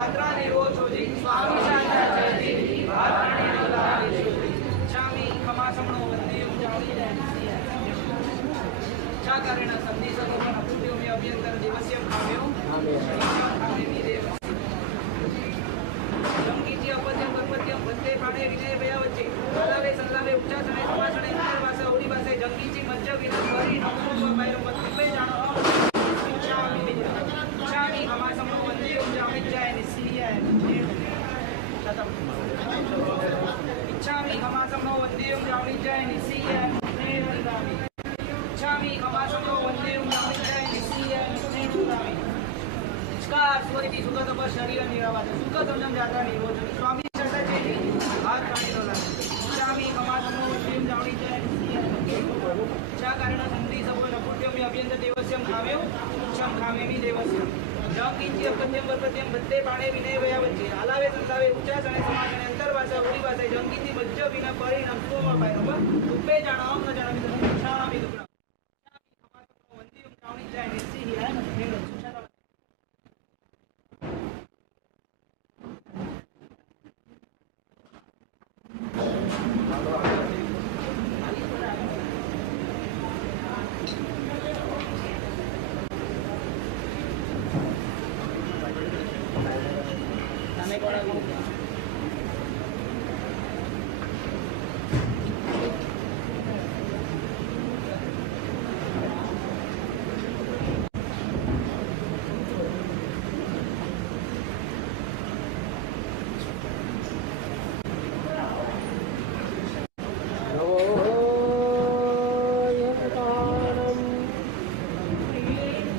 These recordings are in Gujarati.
पात्रानेवो छोजी स्वामी शांताचरति भात्राणेनो दानेषु इच्छामि खमासमनो वन्देयं जावि चाकारेण संधिसर्वं अपुट्योमि अभ्यन्तर दिवस्यं काम्यो कामेमि देव जंगीची अपत्यं परपत्यं वंदे प्राणे विनय भयावच्चे सल्लावे सल्लावे उच्चासने समासने निर्वास उडीवासे जंगीची मज्ज विनय करी नमो बायरो मत्तिपे जानो इच्छामि खमासमनो वन्देयं जावि इच्छामि खमासमनो वन्देयं जावणिज्याय निसीय नेहदामि इच्छामि खमासमनो वन्देयं जावणिज्याय निसीय नेहदामि नमस्कार स्वरिति सुख तप शरीर निरावाद सुख समजम जाता निरोध स्वामी शरणाचेति हाथ प्राणी डोला इच्छामि खमासमनो वन्देयं जावणिज्याय निसीय चा कारण संधि सब नपुट्यमि अभ्यन्त देवस्यं खाम्यो क्षम खामेमि देवस्यं जंगीची अपत्यं परपत्यं वंदे प्राणे विनय भयावच्चे आलावे संतावे उच्चासने समासने अंतर्वास उडीवासे जंगीची मज्ज विना परिणाम सोमा बायरो उपे जाणाम न जाणामि इच्छामि दुक्रा खमासमनो वन्देयं जावणिज्याय निसीय नेहदामि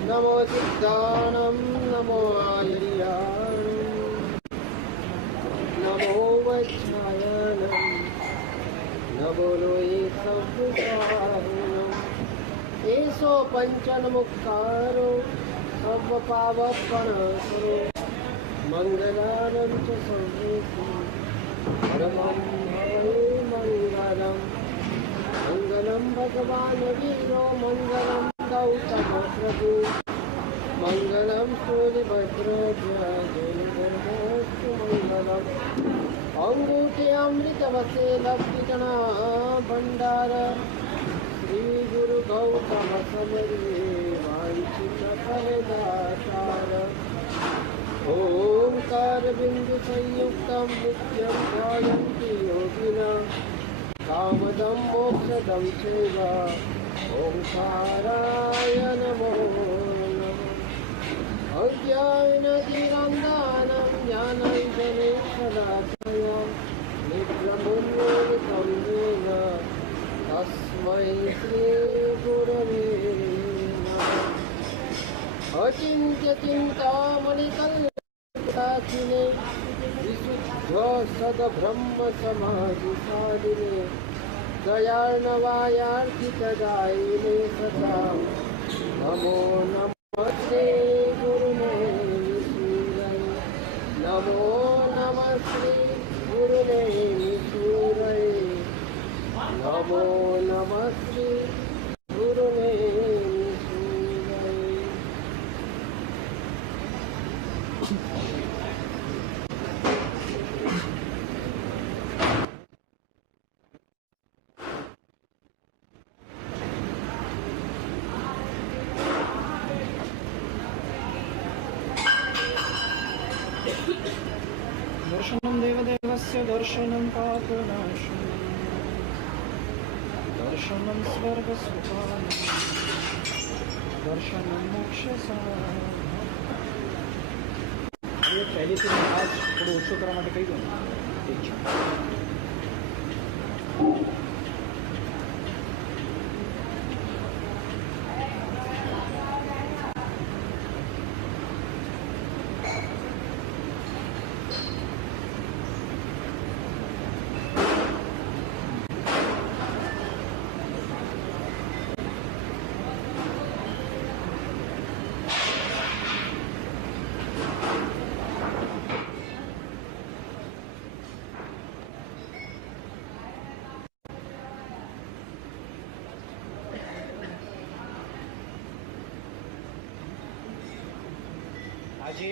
नमो सिद्धानं नमो आयर्याणं नमो वज्रायणं नमो लोये सर्वसारणम् एषो पञ्चनमुक्कारो सर्वपावपणसरो मङ्गलानं च सर्वेषु परमं हरे मङ्गलम् मङ्गलं भगवान् वीरो मङ्गलं गौतम प्रभु मङ्गलं सूर्यभद्रस्तु मङ्गलम् अङ्गूठ्यामृतवसे लक्ष्मीकणा भण्डार श्रीगुरु गौतम समर्ये वाञ्छितफलदातार ओङ्कारबिन्दुसंयुक्तं नित्यं ध्यायन्ति योगिनः कामदं मोक्षदं चैव ओंकाराय नमो नमः अज्ञानतिरन्दानं ज्ञानञ्जनेश्वराय निद्रमुन्मोलितं येन तस्मै श्रीगुरवे नमः अचिन्त्यचिन्तामणिकल्पदाचिने सद्ब्रह्मसमाधिसाधिने दयार्णवायार्थितदायिने सदा नमो नमस्ते गुरुने निसूरये नमो नमस्ते गुरुने निसूरये नमो नमस्ते गुरुने निसूरये दर्शनं देवदेवस्य दर्शनं पापनाशनं दर्शनं स्वर्गसुखानं दर्शनं मोक्षसाधनं ये पहले से आज थोड़ा ओछो કરવા માટે કહી દો ને ઠીક છે આજે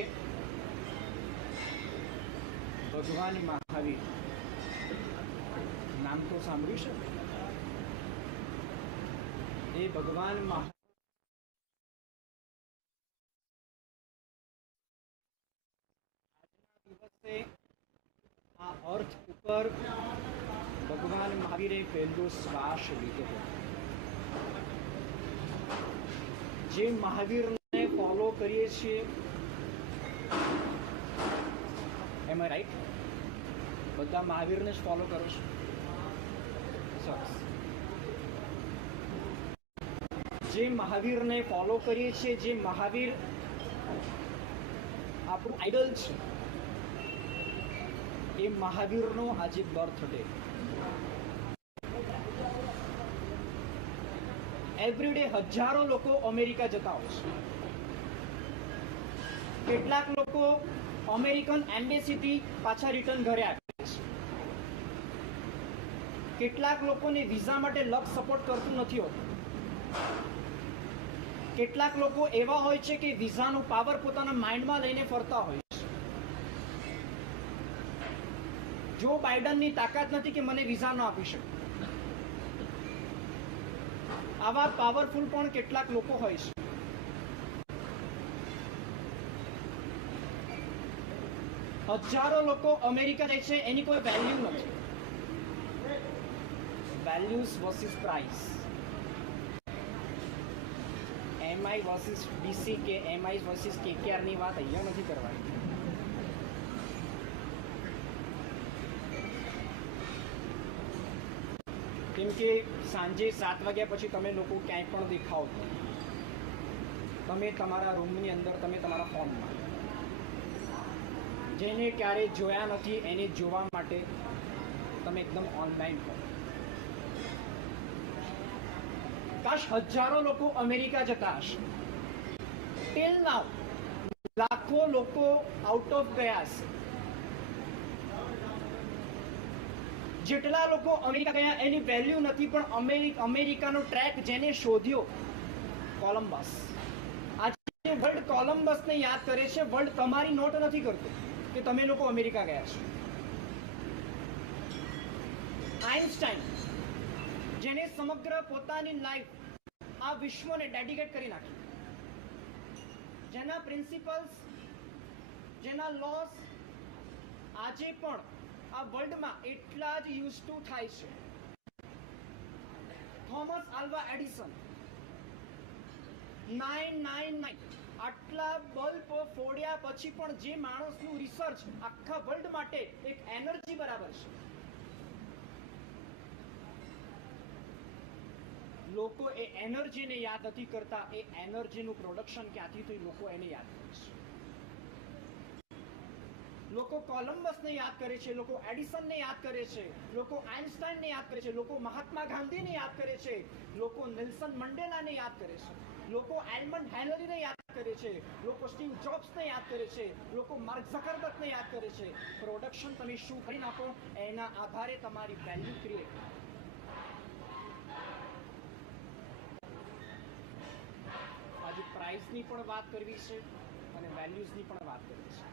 ભગવાન મહાવીર નામ તો સાંભળ્યું છે. એ ભગવાન દિવસે આ અર્થ ઉપર ભગવાન મહાવીરે પહેલો શ્વાસ લીધો હતો. જે મહાવીરને ફોલો કરીએ છીએ, એમ રાઈટ? બધા મહાવીરને જ ફોલો કરો છો? સરસ. જે મહાવીરને ફોલો કરીએ છીએ, જે મહાવીર આપણું આઈડલ છે, એ મહાવીરનો આજે બર્થડે. એવરીડે હજારો લોકો અમેરિકા જતા હોય છે. કેટલાક લોકો અમેરિકન એમ્બેસીથી પાછા રિટર્ન ઘરે આવે છે. કેટલાક લોકોને વિઝા માટે લક સપોર્ટ કરતું નથી હોતું. કેટલાક લોકો એવા હોય છે કે વિઝાનો પાવર પોતાના માઇન્ડમાં લઈને ફરતા હોય છે. જો બાઇડનની તાકાત નથી કે મને વિઝા ન આપી શકે. આવા પાવરફુલ પણ કેટલાક લોકો હોય છે. હજારો લોકો અમેરિકા જાય છે, એની કોઈ વેલ્યુ નથી. Values versus price, MI versus DC કે એમઆઈ વર્સિસ કેકેઆર ની વાત અહીંયા નથી કરવાની. કેમ કે સાંજે 7 વાગ્યા પછી તમે લોકો ક્યાંય પણ દેખાવ, તમે તમારા રૂમની અંદર, તમે તમારા ફોનમાં. જેને ક્યારેય જોયા નથી એને જોવા માટે તમે એકદમ ઓનલાઈન હો. કાશ હજારો લોકો અમેરિકા જતા હશે. ટિલ નાઉ લાખો લોકો આઉટ ઓફ ગયા હશે. જેટલા લોકો અમેરિકા ગયા એની વેલ્યુ નથી, પણ અમેરિકાનો ટ્રેક જેને શોધ્યો, કોલમ્બસ. આજે વર્લ્ડ કોલમ્બસને યાદ કરે છે. વર્લ્ડ તમારી નોટ નથી કરતું કે તમે લોકો અમેરિકા ગયા છો. આઇન્સ્ટાઈન, જેને સમગ્ર પોતાની લાઈફ આ વિશ્વને ડેડિકેટ કરી નાખી, જેના પ્રિન્સિપલ્સ, જેના લોસ આજે પણ આ વર્લ્ડમાં એટલા જ યુઝ ટુ થાય છે. થોમસ આલ્વા એડિસન 999 આટલા બલ્બ ફોડ્યા પછી પણ જે માણસનું રિસર્ચ આખા વર્લ્ડ માટે એક એનર્જી બરાબર છે. લોકો એ એનર્જીને યાદ નથી કરતા. એ એનર્જીનું પ્રોડક્શન ક્યાંથી થયું, લોકો એને યાદ કરે છે. લોકો કોલમ્બસને યાદ કરે છે, લોકો એડિસનને યાદ કરે છે, લોકો આઇન્સ્ટાઈનને યાદ કરે છે, લોકો મહાત્મા ગાંધીને યાદ કરે છે, લોકો નેલ્સન મંડેલાને યાદ કરે છે, લોકો એડમંડ હેલરીને યાદ કરે છે, લોકો સ્ટીવ જોબ્સને યાદ કરે છે, લોકો માર્ક ઝકરબર્ગને યાદ કરે છે. પ્રોડક્શન તમે શું કરી નાખો એના આધારે તમારી વેલ્યુ ક્રિએટ. આજે પ્રાઇસની પણ વાત કરવી છે અને વેલ્યુઝની પણ વાત કરવી છે.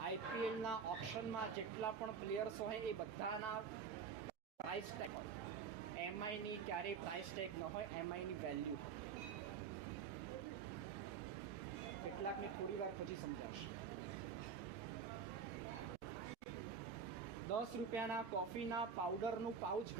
આઈપીએલના ઓપ્શનમાં જેટલા પણ પ્લેયર્સ હોય એ બધાના પ્રાઇસ ટેગ હોય. એમઆઈની ક્યારેય પ્રાઇસ ટેગ ન હોય, એમઆઈની વેલ્યુ હોય. કેટલાકને થોડી વાર પછી સમજાવશે. 10 રૂપિયાના કોફીના પાવડરનું પાઉચ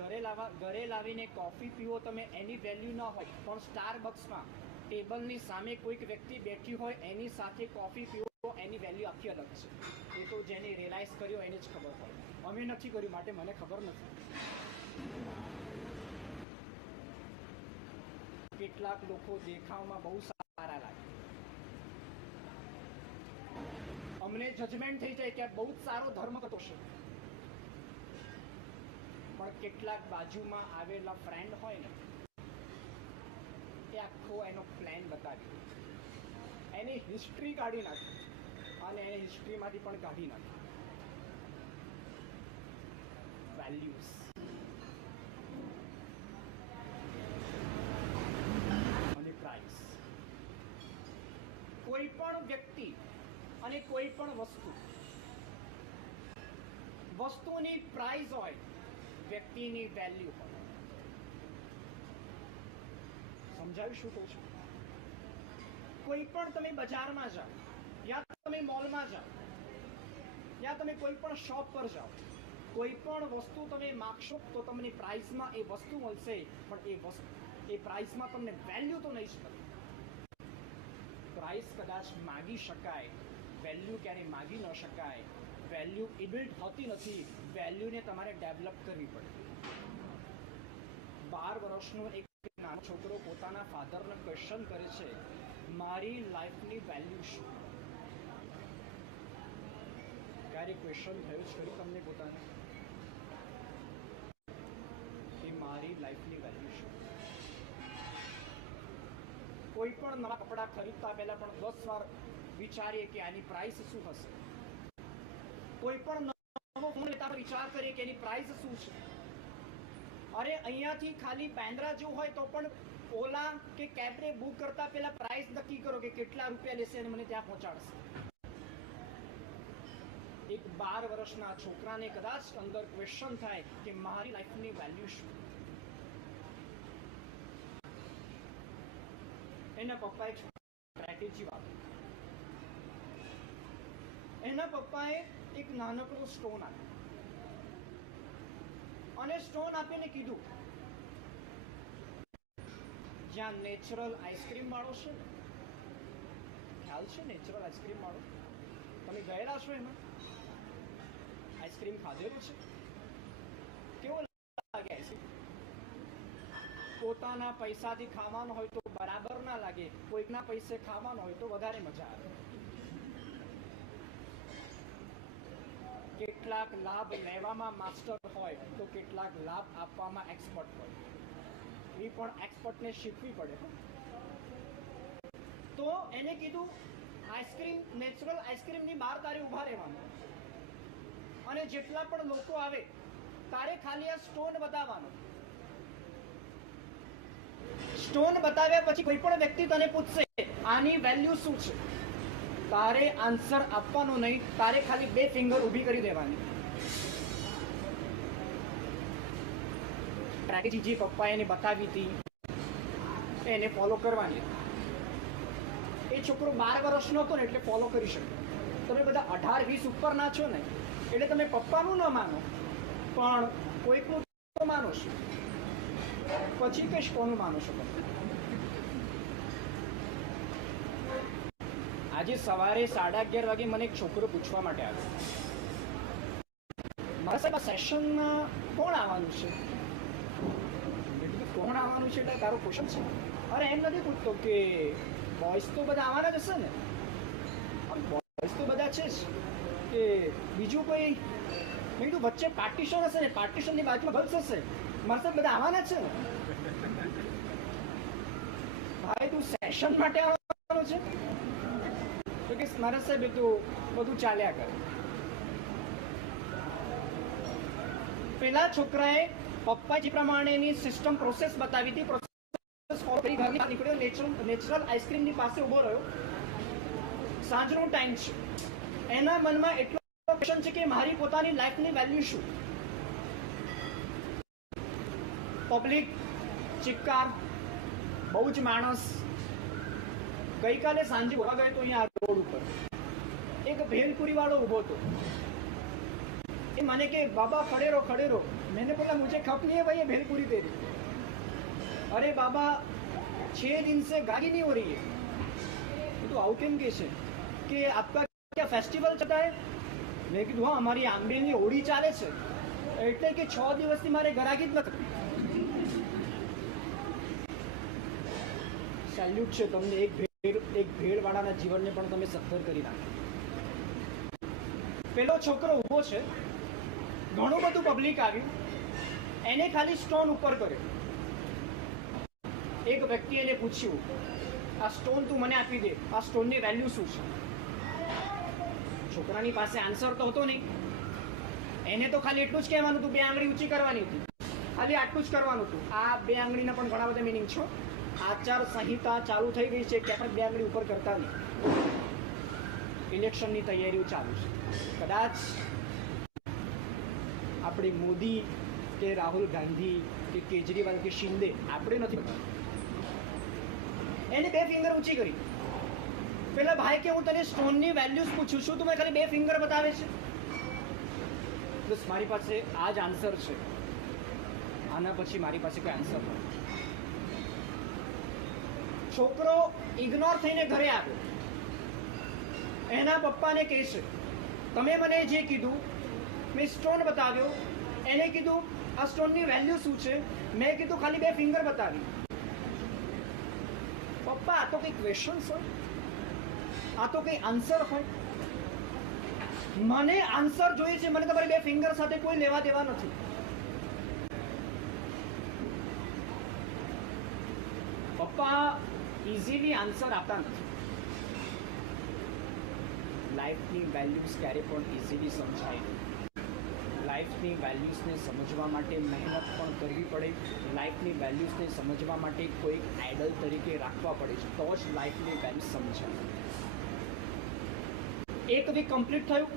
ઘરે લાવીને કોફી પીવો તમે, એની વેલ્યુ ન હોય. પણ સ્ટારબક્સમાં ટેબલની સામે કોઈક વ્યક્તિ બેઠી હોય, એની સાથે કોફી પીવો, એની વેલ્યુ આખી અલગ છે. એ તો જેને રિયલાઇઝ કર્યો એને જ ખબર હોય. અમે નથી કર્યું માટે મને ખબર નથી. કેટલાક લોકો દેખાવમાં બહુ સારા લાગે, અમને જજમેન્ટ થઈ જાય કે આ બહુ જ સારો ધર્મ કરતો છે. પણ કેટલાક બાજુમાં આવેલા ફ્રેન્ડ હોય ને, એ આખો એનો પ્લાન બતાવી, એની હિસ્ટ્રી કાઢી નાખી અને એને હિસ્ટ્રીમાંથી પણ કાઢી નાખી. વેલ્યુઝ અને પ્રાઇસ. કોઈ પણ વ્યક્તિ અને કોઈ પણ વસ્તુ વસ્તુની પ્રાઇસ હોય, વ્યક્તિની વેલ્યુ હોય. સમજાવ્યું શું કહું છું? કોઈ પણ તમે બજારમાં જાઓ, યા તમે મોલમાં જાઓ, યા તમે કોઈ પણ શોપ પર જાઓ, કોઈ પણ વસ્તુ તમે માગશો તો તમને પ્રાઇસમાં એ વસ્તુ મળશે, પણ એ પ્રાઇસમાં તમને વેલ્યુ તો નહીં જ મળે. પ્રાઇસ કદાચ માગી શકાય, વેલ્યુ ક્યારેય માગી ન શકાય. વેલ્યુ ઇબિલ્ટ હોતી નથી, વેલ્યુને તમારે ડેવલપ કરવી પડે. 12 વર્ષનો એક નાનો છોકરો પોતાના ફાધરને ક્વેશ્ચન કરે છે, મારી લાઈફની વેલ્યુ શું? ક્યારે ક્વેશ્ચન થયું છે ખરી તમને પોતાને કે મારી લાઈફની વેલ્યુ શું? કોઈ પણ નવા કપડાં ખરીદતા પહેલા પણ 10 વાર વિચારીએ કે આની પ્રાઇસ શું હશે. કોઈ પણ નવો ફોન લેતા વિચાર કરીએ કે એની પ્રાઇસ શું છે. અરે અહીંયાથી ખાલી બેન્દ્રા જવું હોય તો પણ ઓલા કે કેબને બુક કરતા પહેલા પ્રાઇસ નક્કી કરો કે કેટલા રૂપિયા લેશે અને મને ત્યાં પહોંચાડશે. એક 12 વર્ષના છોકરાને કદાચ અંદર ક્વેશ્ચન થાય કે મારી લાઈફની વેલ્યુ શું? એના પપ્પાએ સ્ટ્રેટેજી વાપરી. એના પપ્પાએ એક નાનકડો સ્ટોન આપ્યો અને સ્ટોન આપીને કીધું, જ્યાં નેચરલ આઈસ્ક્રીમ વાળો છે ને, ખ્યાલ છે નેચરલ આઈસ્ક્રીમ વાળો? તમે ગયેલા છો એમાં? આઈસ્ક્રીમ ખાધેલું છે? કેવો લાગે આઈસ્ક્રીમ? પોતાના પૈસાથી ખાવાનું હોય તો બરાબર ના લાગે, કોઈકના પૈસે ખાવાનું હોય તો વધારે મજા આવે. કેટલાક લાભ લેવામાં માસ્ટર હોય તો કેટલાક લાભ આપવામાં એક્સપર્ટ હોય. એ પણ એક્સપર્ટને શીખવી પડે. તો એને કીધું, આઈસ્ક્રીમ, નેચરલ આઈસ્ક્રીમની બહાર તારે ઊભા રહેવાનું અને જેટલા પણ લોકો આવે તારે ખાલી આ સ્ટોન બતાવવાનો. સ્ટોન બતાવ્યા પછી કોઈ પણ વ્યક્તિ તને પૂછશે આની વેલ્યુ શું છે, તારે આન્સર આપવાનો નહીં, તારે ખાલી 2 ફિંગર ઊભી કરી દેવાની. સ્ટ્રેટેજી જે પપ્પાએ એને બતાવી હતી એને ફોલો કરવાની. એ છોકરો 12 વર્ષનો હતો ને એટલે ફોલો કરી શકે. તમે બધા 18-20 ઉપરના છો ને એટલે તમે પપ્પાનું ન માનો પણ કોઈકનું તો માનો છો. પછી કઈશ કોનું માનો છો? આજે સવારે 11:30 વાગે મને એક છોકરો પૂછવા માટે આવ્યો, મારા સાહેબ આ સેશનમાં કોણ આવવાનું છે? કોણ આવવાનું છે એટલે તારો ક્વેશ્ચન છે? અરે એમ નથી પૂછતો કે બોયઝ તો બધા આવવાના જ હશે ને? બોયઝ તો બધા છે જ, કે બીજું કોઈ? મેં કીધું વચ્ચે પાર્ટીશન હશે ને, પાર્ટીશનની બાજુમાં ગર્લ્સ હશે, મારા સાહેબ બધા આવવાના છે ને? ભાઈ તું સેશન માટે આવવાનો છે? તો કે મારા સાહેબ એ તો બધું ચાલ્યા કરે. પેલા છોકરાએ પપ્પા જે પ્રમાણેની સિસ્ટમ પ્રોસેસ બતાવી હતી, પ્રોસેસ ફોલો કરી ઘરની બહાર નીકળ્યો, નેચરલ આઈસ્ક્રીમની પાસે ઊભો રહ્યો. સાંજનો ટાઈમ છે, એના મનમાં એટલો ક્વેશ્ચન છે કે મારી પોતાની લાઈફની વેલ્યુ શું? પબ્લિક, ચિક્કાર, બહુ જ માણસ. ગઈકાલે સાંજે ઉભા ગયો તો અહીંયા રોડ ઉપર એક ભેલપુરી વાળો ઉભો હતો. એ મને કે બાબા खड़े रहो खड़े रहो. मैंने बोला मुझे खप नहीं है भाई ये भेलपुरी तेरी. अरे बाबा 6 दिन से गाड़ी नहीं हो रही है. तो आउ केम के છે કે આપકા क्या फेस्टिवल चलता है? મેં કીધું હા અમારી આંબેની હોળી ચાલે છે એટલે કે 6 દિવસથી મારે ગરાગી જ નથી. સેલ્યુટ છે તમને, એક ભેળવાળાના જીવનને પણ તમે સદ્ધર કરી નાખો. પેલો છોકરો ઊભો છે, ઘણું બધું પબ્લિક આવ્યું, એને ખાલી સ્ટોન ઉપર કર્યો. એક વ્યક્તિ એને પૂછ્યું, આ સ્ટોન તું મને આપી દે, આ સ્ટોનની વેલ્યુ શું છે? છોકરાની પાસે આન્સર તો હતો નહીં. એને તો ખાલી એટલું જ કહેવાનું હતું, 2 આંગળી ઊંચી કરવાની હતી, ખાલી આટલું જ કરવાનું હતું. આ 2 આંગળીના પણ ઘણા બધા મિનિંગ છે. આચાર સંહિતા ચાલુ થઈ ગઈ છે કે આપણે 2 આંગળી ઉપર કરતા નહીં. ઇલેક્શનની તૈયારીઓ ચાલુ છે. કદાચ આપણે મોદી કે રાહુલ ગાંધી કે કેજરીવાલ કે શિંદે આપણે નથી બનાવ્યું. એને 2 ફિંગર ઊંચી કરી. પેલા ભાઈ કે હું તને સ્ટોનની વેલ્યુઝ પૂછું છું, તું મને ખાલી 2 ફિંગર બતાવે છે. બસ મારી પાસે આ જ આન્સર છે, આના પછી મારી પાસે કોઈ આન્સર નથી. છોકરો ઇગ્નોર થઈને ઘરે આવ્યો. એના પપ્પાને કહે છે, તમે મને જે કીધું, મેં સ્ટોન બતાવ્યો. એને કીધું આ સ્ટોનની વેલ્યુ શું છે? મેં કીધું ખાલી 2 ફિંગર બતાવી. પપ્પા આ તો કંઈ ક્વેશ્ચન હોય, આ તો કંઈ આન્સર હોય. મને આન્સર જોઈએ છે, મને તમારી 2 ફિંગર સાથે કોઈ લેવા દેવા નથી. પપ્પા ઇઝીલી આન્સર આપતા નથી. લાઈફની વેલ્યુઝ ક્યારે પણ ઇઝીલી સમજાય નહીં. લાઈફની વેલ્યુઝને સમજવા માટે મહેનત પણ કરવી પડે. લાઈફની વેલ્યુઝને સમજવા માટે કોઈક આઈડલ તરીકે રાખવા પડે છે, તો જ લાઈફની વેલ્યુઝ સમજાય. 1 વીક કમ્પ્લીટ થયું.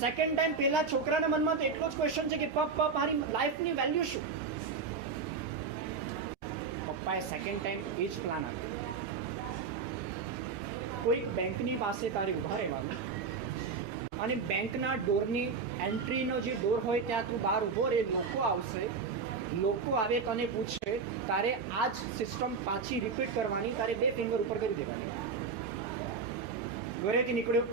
સેકન્ડ ટાઈમ પેલા છોકરાના મનમાં તો એટલો જ ક્વેશ્ચન છે કે પપ્પા મારી લાઈફની વેલ્યુ શું? પપ્પાએ સેકન્ડ ટાઈમ એ જ પ્લાન આપ્યો. કોઈક બેંકની પાસે તારે ઊભા રહેવાનું અને બેંકના ડોરની એન્ટ્રીનો જે ડોર હોય ત્યાં તું બહાર ઊભો રહે. લોકો આવશે, લોકો આવે તને પૂછે, તારે આ જ સિસ્ટમ પાછી રિપીટ કરવાની. તારે 2 ફિંગર ઉપર કરી દેવાની. ઘરેથી નીકળ્યો,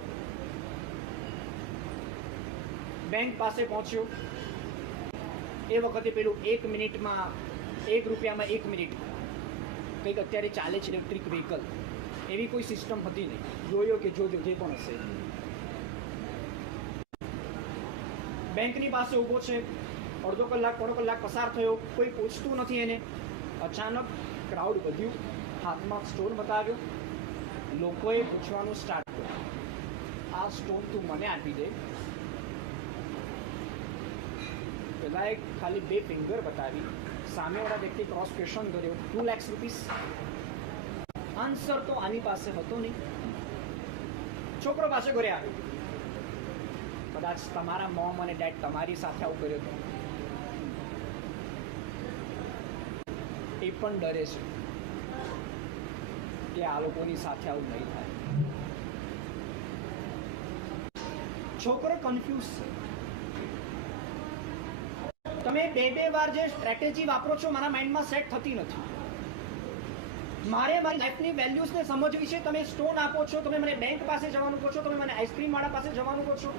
બેંક પાસે પહોંચ્યો. એ વખતે પેલું 1 મિનિટમાં 1 રૂપિયામાં 1 મિનિટ કંઈક અત્યારે ચાલે છે ઇલેક્ટ્રિક વ્હીકલ, એવી કોઈ સિસ્ટમ હતી નહીં. જોયો કે જોજો જે પણ હશે. બેંકની પાસે ઊભો છે. અડધો કલાક પોણો કલાક પસાર થયો, કોઈ પૂછતું નથી એને. અચાનક ક્રાઉડ વધ્યું. હાથમાં સ્ટોન બતાવ્યો. લોકોએ પૂછવાનું સ્ટાર્ટ કર્યું, આ સ્ટોન તું મને આપી દે. પેલા એક ખાલી 2 ફિંગર બતાવી. સામેવાળા વ્યક્તિ ક્રોસ ક્વેશ્ચન કર્યો, 2 લાખ રૂપીસ. આન્સર તો આની પાસે હતો નહીં. છોકરો પાસે ઘરે આવ્યો. કદાચ તમારા મોમ અને ડેડ તમારી સાથે આવું કર્યો હતો. એ પણ ડરે છે કે આ લોકોની સાથે આવું નહીં થાય. છોકરો કન્ફ્યુઝ છે. તમે 2 વાર જે સ્ટ્રેટેજી વાપરો છો મારા માઇન્ડમાં સેટ થતી નથી. મારે મારી લાઈફની વેલ્યુઝને સમજવી છે. તમે સ્ટોન આપો છો, તમે મને બેંક પાસે જવાનું કહો છો, તમે મને આઈસ્ક્રીમ વાળા પાસે જવાનું કહો છો.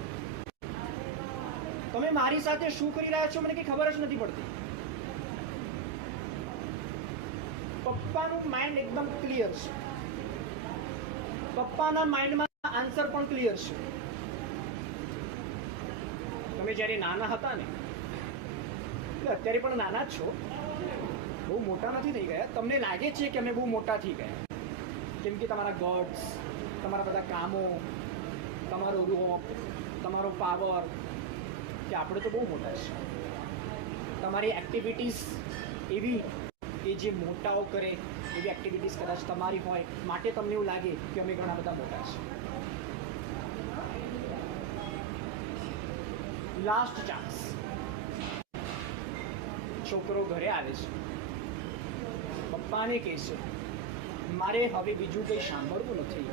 તમે મારી સાથે શું કરી રહ્યા છો મને કંઈ ખબર જ નથી પડતી. પપ્પાનું માઇન્ડ એકદમ ક્લિયર છે. પપ્પાના માઇન્ડમાં આન્સર પણ ક્લિયર છે. તમે જ્યારે નાના હતા ને, અત્યારે પણ નાના જ છો, બહુ મોટા નથી થઈ ગયા. તમને લાગે છે કે અમે બહુ મોટા થઈ ગયા, કેમ કે તમારા ગોડ્સ, તમારા બધા કામો, તમારો રોપ, તમારો પાવર, કે આપણે તો બહુ મોટા છે. તમારી એક્ટિવિટીઝ એવી કે જે મોટાઓ કરે એવી એક્ટિવિટીઝ કદાચ તમારી હોય, માટે તમને એવું લાગે કે અમે ઘણા બધા મોટા છે. Last chance. છોકરો ઘરે આવે છે. પપ્પાને કહે છે, મારે હવે બીજું કંઈ સાંભળવું નથી.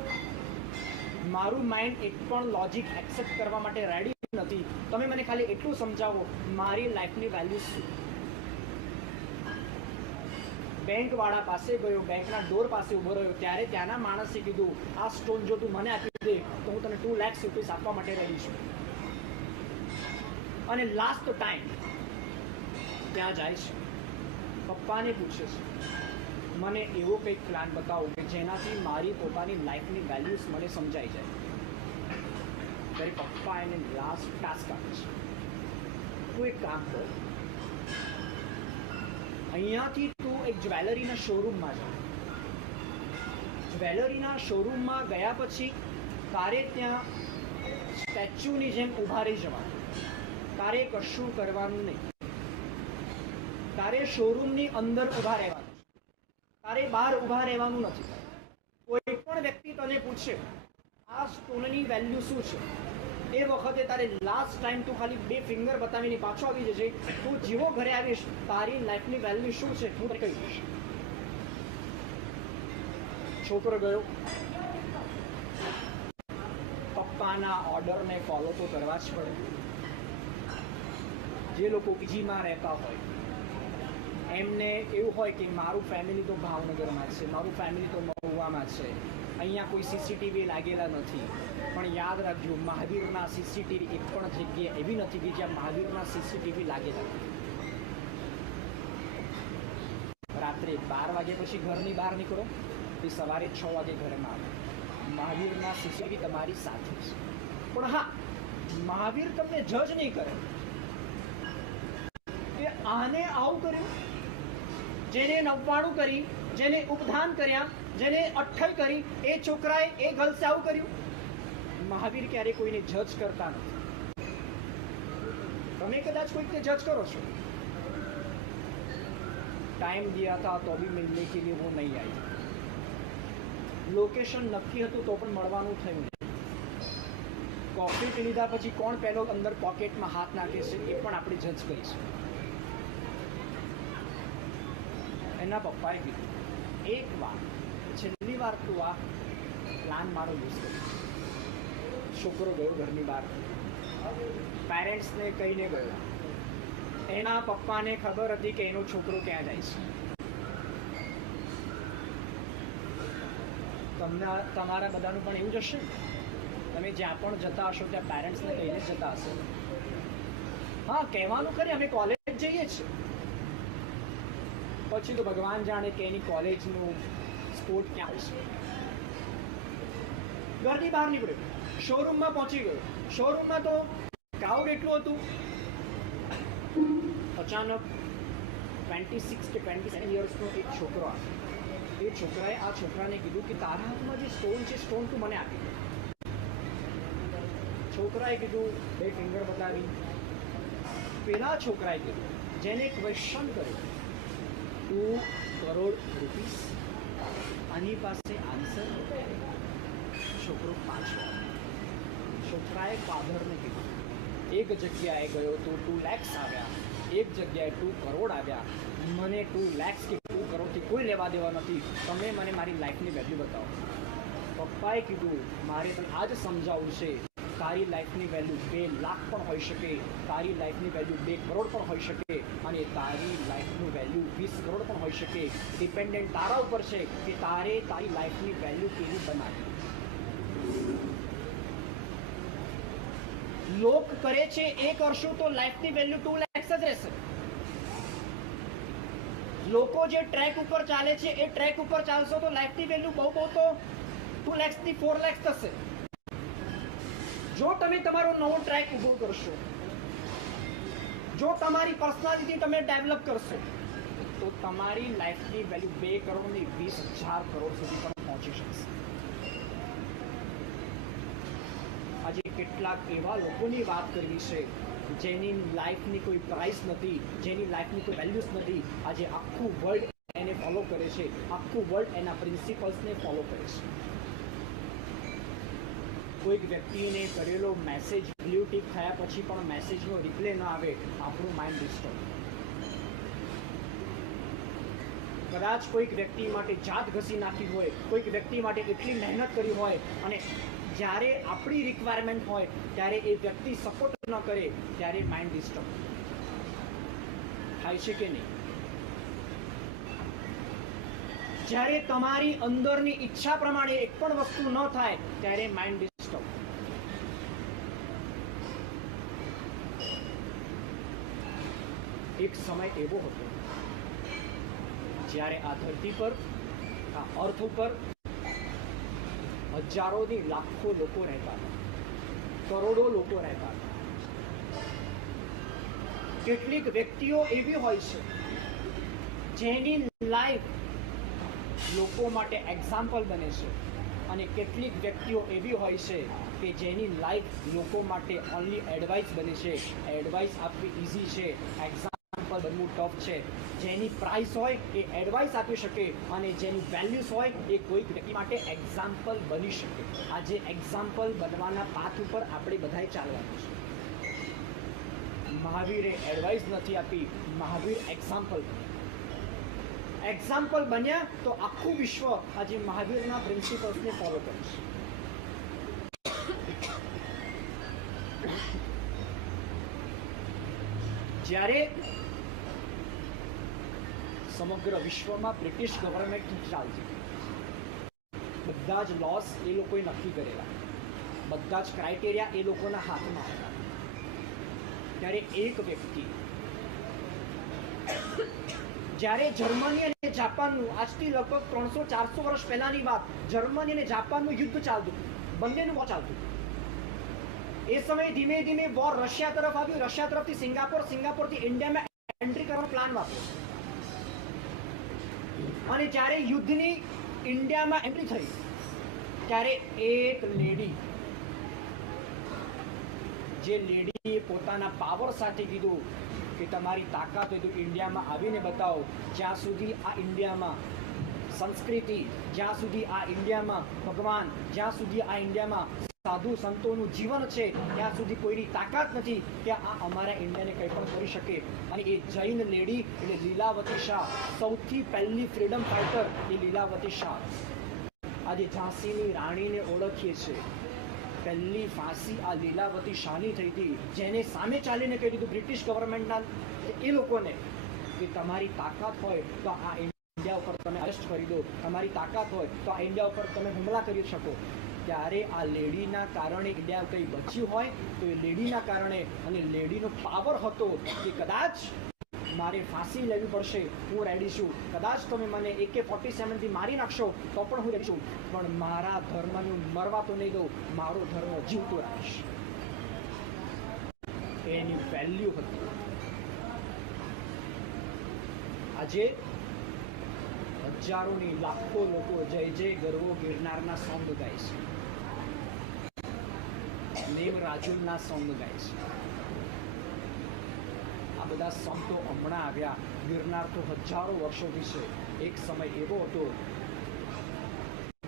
મારું માઇન્ડ એક પણ લોજિક એક્સેપ્ટ કરવા માટે રેડી નથી. તમે મને ખાલી એટલું સમજાવો, મારી લાઈફની વેલ્યુ શું? બેંક વાળા પાસે ગયો, બેંકના ડોર પાસે ઉભો રહ્યો. ત્યારે ત્યાંના માણસે કીધું, આ સ્ટોન જો તું મને આપી દે તો હું તને 2 લાખ રૂપીસ આપવા માટે રેડી છું. અને લાસ્ટ ટાઈમ ત્યાં જાય છે. પપ્પાને પૂછે છે, મને એવો કંઈક પ્લાન બતાવો કે જેનાથી મારી પોતાની લાઈફની વેલ્યુઝ મને સમજાઈ જાય. ત્યારે પપ્પા એને લાસ્ટ ટાસ્ક આપે છે, તું એક કામ કર, અહીંયાથી તું એક જ્વેલરીના શોરૂમમાં જા. જ્વેલરીના શોરૂમમાં ગયા પછી તારે ત્યાં સ્ટેચ્યુની જેમ ઊભા રહી જવાનું. તારે કશું કરવાનું નહીં. તારે શોરૂમની અંદર ઊભા રહેવાનું. તારે બહાર ઊભા રહેવાનું નથી. કોઈ પણ વ્યક્તિ તને પૂછે આ સ્ટોનની વેલ્યુ શું છે એ વખતે તારે લાસ્ટ ટાઈમ તું ખાલી 2 ફિંગર બતાવીને પાછો આવી જશે. તું જેવો ઘરે આવીશ તારી લાઈફની વેલ્યુ શું છે હું તને કહી દઈશ. છોકરો ગયો, પપ્પાના ઓર્ડરને ફોલો તો કરવા જ પડે. જે લોકો પીજીમાં રહેતા હોય એમને એવું હોય કે મારું ફેમિલી તો ભાવનગરમાં છે, મારું ફેમિલી તો મહુવામાં છે, અહીંયા કોઈ સીસીટીવી લાગેલા નથી. પણ યાદ રાખજો, મહાવીરના સીસીટીવી એક પણ જગ્યાએ એવી નથી કે જ્યાં મહાવીરના સીસીટીવી લાગેલા નથી. રાત્રે 12 વાગ્યા પછી ઘરની બહાર નીકળો તે સવારે 6 વાગે ઘરમાં આવો. મહાવીરના સીસીટીવી તમારી સાથે છે. પણ હા, મહાવીર તમને જજ નહીં કરે કે આને આવું કર્યું, જેને 99 કરી, જેને ઉપધાન કર્યા, જેને 28 કરી, એ છોકરાએ એ ગર્લ્સે આવું કર્યું. મહાવીર ક્યારે કોઈને જજ કરતા નથી. તમે કદાચ કોઈકને જજ કરો છો. टाइम दिया था तो भी मिलने के लिए वो नहीं आई. લોકેશન નક્કી હતું તો પણ મળવાનું થયું નહીં. કોફી પી લીધા પછી કોણ પહેલો અંદર પોકેટમાં હાથ નાખે છે એ પણ આપણે જજ કરીશું. એના પપ્પાએ કીધું, એક વાર છેલ્લી વાર તું આ પ્લાન મારો યુઝ કરી. છોકરો ગયો ઘરની બહાર, પેરેન્ટ્સને કહીને ગયો. એના પપ્પાને ખબર હતી કે એનો છોકરો ક્યાં જાય છે. તમારા બધાનું પણ એવું જ હશે ને? તમે જ્યાં પણ જતા હશો ત્યાં પેરેન્ટ્સને કહીને જ જતા હશો. હા, કહેવાનું ખરી અમે કોલેજ જઈએ છીએ. પછી તો ભગવાન જાણે કે એની કોલેજનું સ્પોર્ટ ક્યાં હશે. ઘરની બહાર નીકળ્યો, શોરૂમમાં પહોંચી ગયો. શોરૂમમાં તો ક્રાઉડ એટલું હતું. અચાનક 26 કે 27 યર્સનો એક છોકરો આવ્યો. એ છોકરાએ આ છોકરાને કીધું કે તારા હાથમાં જે સ્ટોન છે, સ્ટોન તું મને આપી દે. છોકરાએ કીધું, 2 ફિંગર બતાવી. પેલા છોકરાએ કીધું, જેને ક્વેશ્ચન કર્યો, 2 કરોડ રૂપીસ, આની પાસે આન્સર. છોકરો પાછો. છોકરાએ ફાધરને કીધું, એક જગ્યાએ ગયો તો 2 lakhs આવ્યા, એક જગ્યાએ 2 કરોડ આવ્યા. મને 2 lakhs કે 2 કરોડથી કોઈ લેવા દેવા નથી. તમે મને મારી લાઈફની વેલ્યુ બતાવો. પપ્પાએ કીધું, મારે પણ આ જ સમજાવવું છે. તારી લાઈફની વેલ્યુ 2 લાખ પણ હોઈ શકે, તારી લાઈફની વેલ્યુ 2 કરોડ પણ હોઈ શકે, અને તારી લાઈફનું વેલ્યુ 20 કરોડ પણ હોઈ શકે. ડિપેન્ડન્ટ તારા ઉપર છે કે તારે તારી લાઈફની વેલ્યુ કેવી બનાવી. લોક કરે છે એ કરશું તો લાઈફની વેલ્યુ 2 lakhs જ રહેશે. લોકો જે ટ્રેક ઉપર ચાલે છે એ ટ્રેક ઉપર ચાલશો તો લાઈફની વેલ્યુ બહુ તો 2 lakhs થી 4 lakhs થશે. જો તમે તમારો નવો ટ્રેક ઊભો કરશો, જો તમારી પર્સનાલિટી તમે ડેવલપ કરશો, તો તમારી લાઈફની વેલ્યુ 2 કરોડની 20,000 કરોડ સુધી પણ પહોંચી શકશે. આજે કેટલાક એવા લોકોની વાત કરવી છે જેની લાઈફની કોઈ પ્રાઇસ નથી, જેની લાઈફની કોઈ વેલ્યુઝ નથી. આજે આખું વર્લ્ડ એને ફોલો કરે છે, આખું વર્લ્ડ એના પ્રિન્સિપલ્સને ફોલો કરે છે. કોઈક વ્યક્તિને કરેલો મેસેજ બ્લુ ટિક થયા પછી પણ મેસેજનો રિપ્લે ન આવે, આપણું માઇન્ડ ડિસ્ટર્બ. કદાચ કોઈક વ્યક્તિ માટે જાત ઘસી નાખી હોય, કોઈક વ્યક્તિ માટે એટલી મહેનત કરી હોય, અને જ્યારે આપણી રિક્વાયરમેન્ટ હોય ત્યારે એ વ્યક્તિ સપોર્ટ ન કરે, ત્યારે માઇન્ડ ડિસ્ટર્બ થાય છે કે નહીં? જ્યારે તમારી અંદરની ઈચ્છા પ્રમાણે એક પણ વસ્તુ ન થાય ત્યારે માઇન્ડ ડિસ્ટર્બ. એક સમય એવો હતો જ્યારે આ ધરતી પર, આ અર્થ ઉપર હજારોથી લાખો લોકો રહેતા હતા, કરોડો લોકો રહેતા હતા. કેટલીક વ્યક્તિઓ એવી હોય છે જેની લાઈફ લોકો માટે એક્ઝામ્પલ બને છે, અને કેટલીક વ્યક્તિઓ એવી હોય છે કે જેની લાઈફ લોકો માટે ઓનલી એડવાઇસ બને છે. એડવાઇસ આપવી ઇઝી છે, એક્ઝામ્પલ એક્ઝામ્પલ બનવું ટફ છે. જેની પ્રાઇસ હોય એ એડવાઇસ આપી શકે અને જેની વેલ્યુઝ હોય એ કોઈક વ્યક્તિ માટે એક્ઝામ્પલ બની શકે. આજે એક્ઝામ્પલ બનવાના પાથ ઉપર આપણે બધાએ ચાલવાનું છે. મહાવીરે એડવાઇસ નથી આપી, મહાવીર એક્ઝામ્પલ બન્યા તો આખું વિશ્વ આજે મહાવીરના પ્રિન્સિપલ્સને ફોલો કરશે. જ્યારે સમગ્ર વિશ્વમાં બ્રિટિશ ગવર્મેન્ટ ચાલતી, બધા જ લોસ એ લોકોએ નક્કી કરેલા, બધા જ ક્રાઇટેરિયા એ લોકોના હાથમાં હતા, ત્યારે એક વ્યક્તિ, જ્યારે જર્મની અને જાપાનનું, આજથી લગભગ 300-400 વર્ષ પહેલાની વાત, જર્મની અને જાપાનનું યુદ્ધ ચાલતું, બંનેનું વોર ચાલતું. એ સમયે ધીમે ધીમે વોર રશિયા તરફ આવ્યું, રશિયા તરફથી સિંગાપોરથી ઇન્ડિયામાં એન્ટ્રી કરવાનો પ્લાન વાપર્યો. અને જ્યારે યુદ્ધની ઇન્ડિયામાં એન્ટ્રી થઈ ત્યારે એક લેડી, જે લેડીએ પોતાના પાવર સાથે કીધું કે તમારી તાકાત હોય તો ઇન્ડિયામાં આવીને બતાવો. જ્યાં સુધી આ ઇન્ડિયામાં સંસ્કૃતિ, જ્યાં સુધી આ ઇન્ડિયામાં ભગવાન, જ્યાં સુધી આ ઇન્ડિયામાં સાધુ સંતોનું જીવન છે, ત્યાં સુધી કોઈની તાકાત નથી કે આ અમારા ઇન્ડિયાને કંઈ પણ કરી શકે. અને એ જૈન લેડી એટલે લીલાવતી શાહ, સૌથી પહેલી ફ્રીડમ ફાઇટર એ લીલાવતી શાહ. આજે ઝાંસીની રાણીને ઓળખીએ છીએ. પહેલી ફાંસી આ લીલાવતી શાહની થઈ હતી, જેને સામે ચાલીને કહી દીધું બ્રિટિશ ગવર્મેન્ટના એ લોકોને કે તમારી તાકાત હોય તો આ ઇન્ડિયા ઉપર તમે અરેસ્ટ કરી દો, તમારી તાકાત હોય તો આ ઇન્ડિયા ઉપર તમે હુમલા કરી શકો. ત્યારે આ લેડીના કારણે ઇન્ડિયા કંઈ બચ્યું હોય તો એ લેડીના કારણે, અને લેડીનો પાવર હતો કે કદાચ મારે ફાંસી લેવી પડશે, હું રેડી છું, કદાચ તમે મને AK-47 થી મારી નાખશો તો પણ હું રેડી છું, પણ મારા ધર્મનું મરવા તો નહીં દઉં, મારો ધર્મ જીવતો રાખીશ. એની વેલ્યુ હતી. આજે હજારોની લાખો લોકો જય જય ગરવો ગિરનારના સોંગ ગાય છે, નેમ રાજુલના સોંગ ગાય છે. આ બધા સોંગ તો હમણાં આવ્યા, ગિરનાર તો હજારો વર્ષોથી છે. એક સમય એવો હતો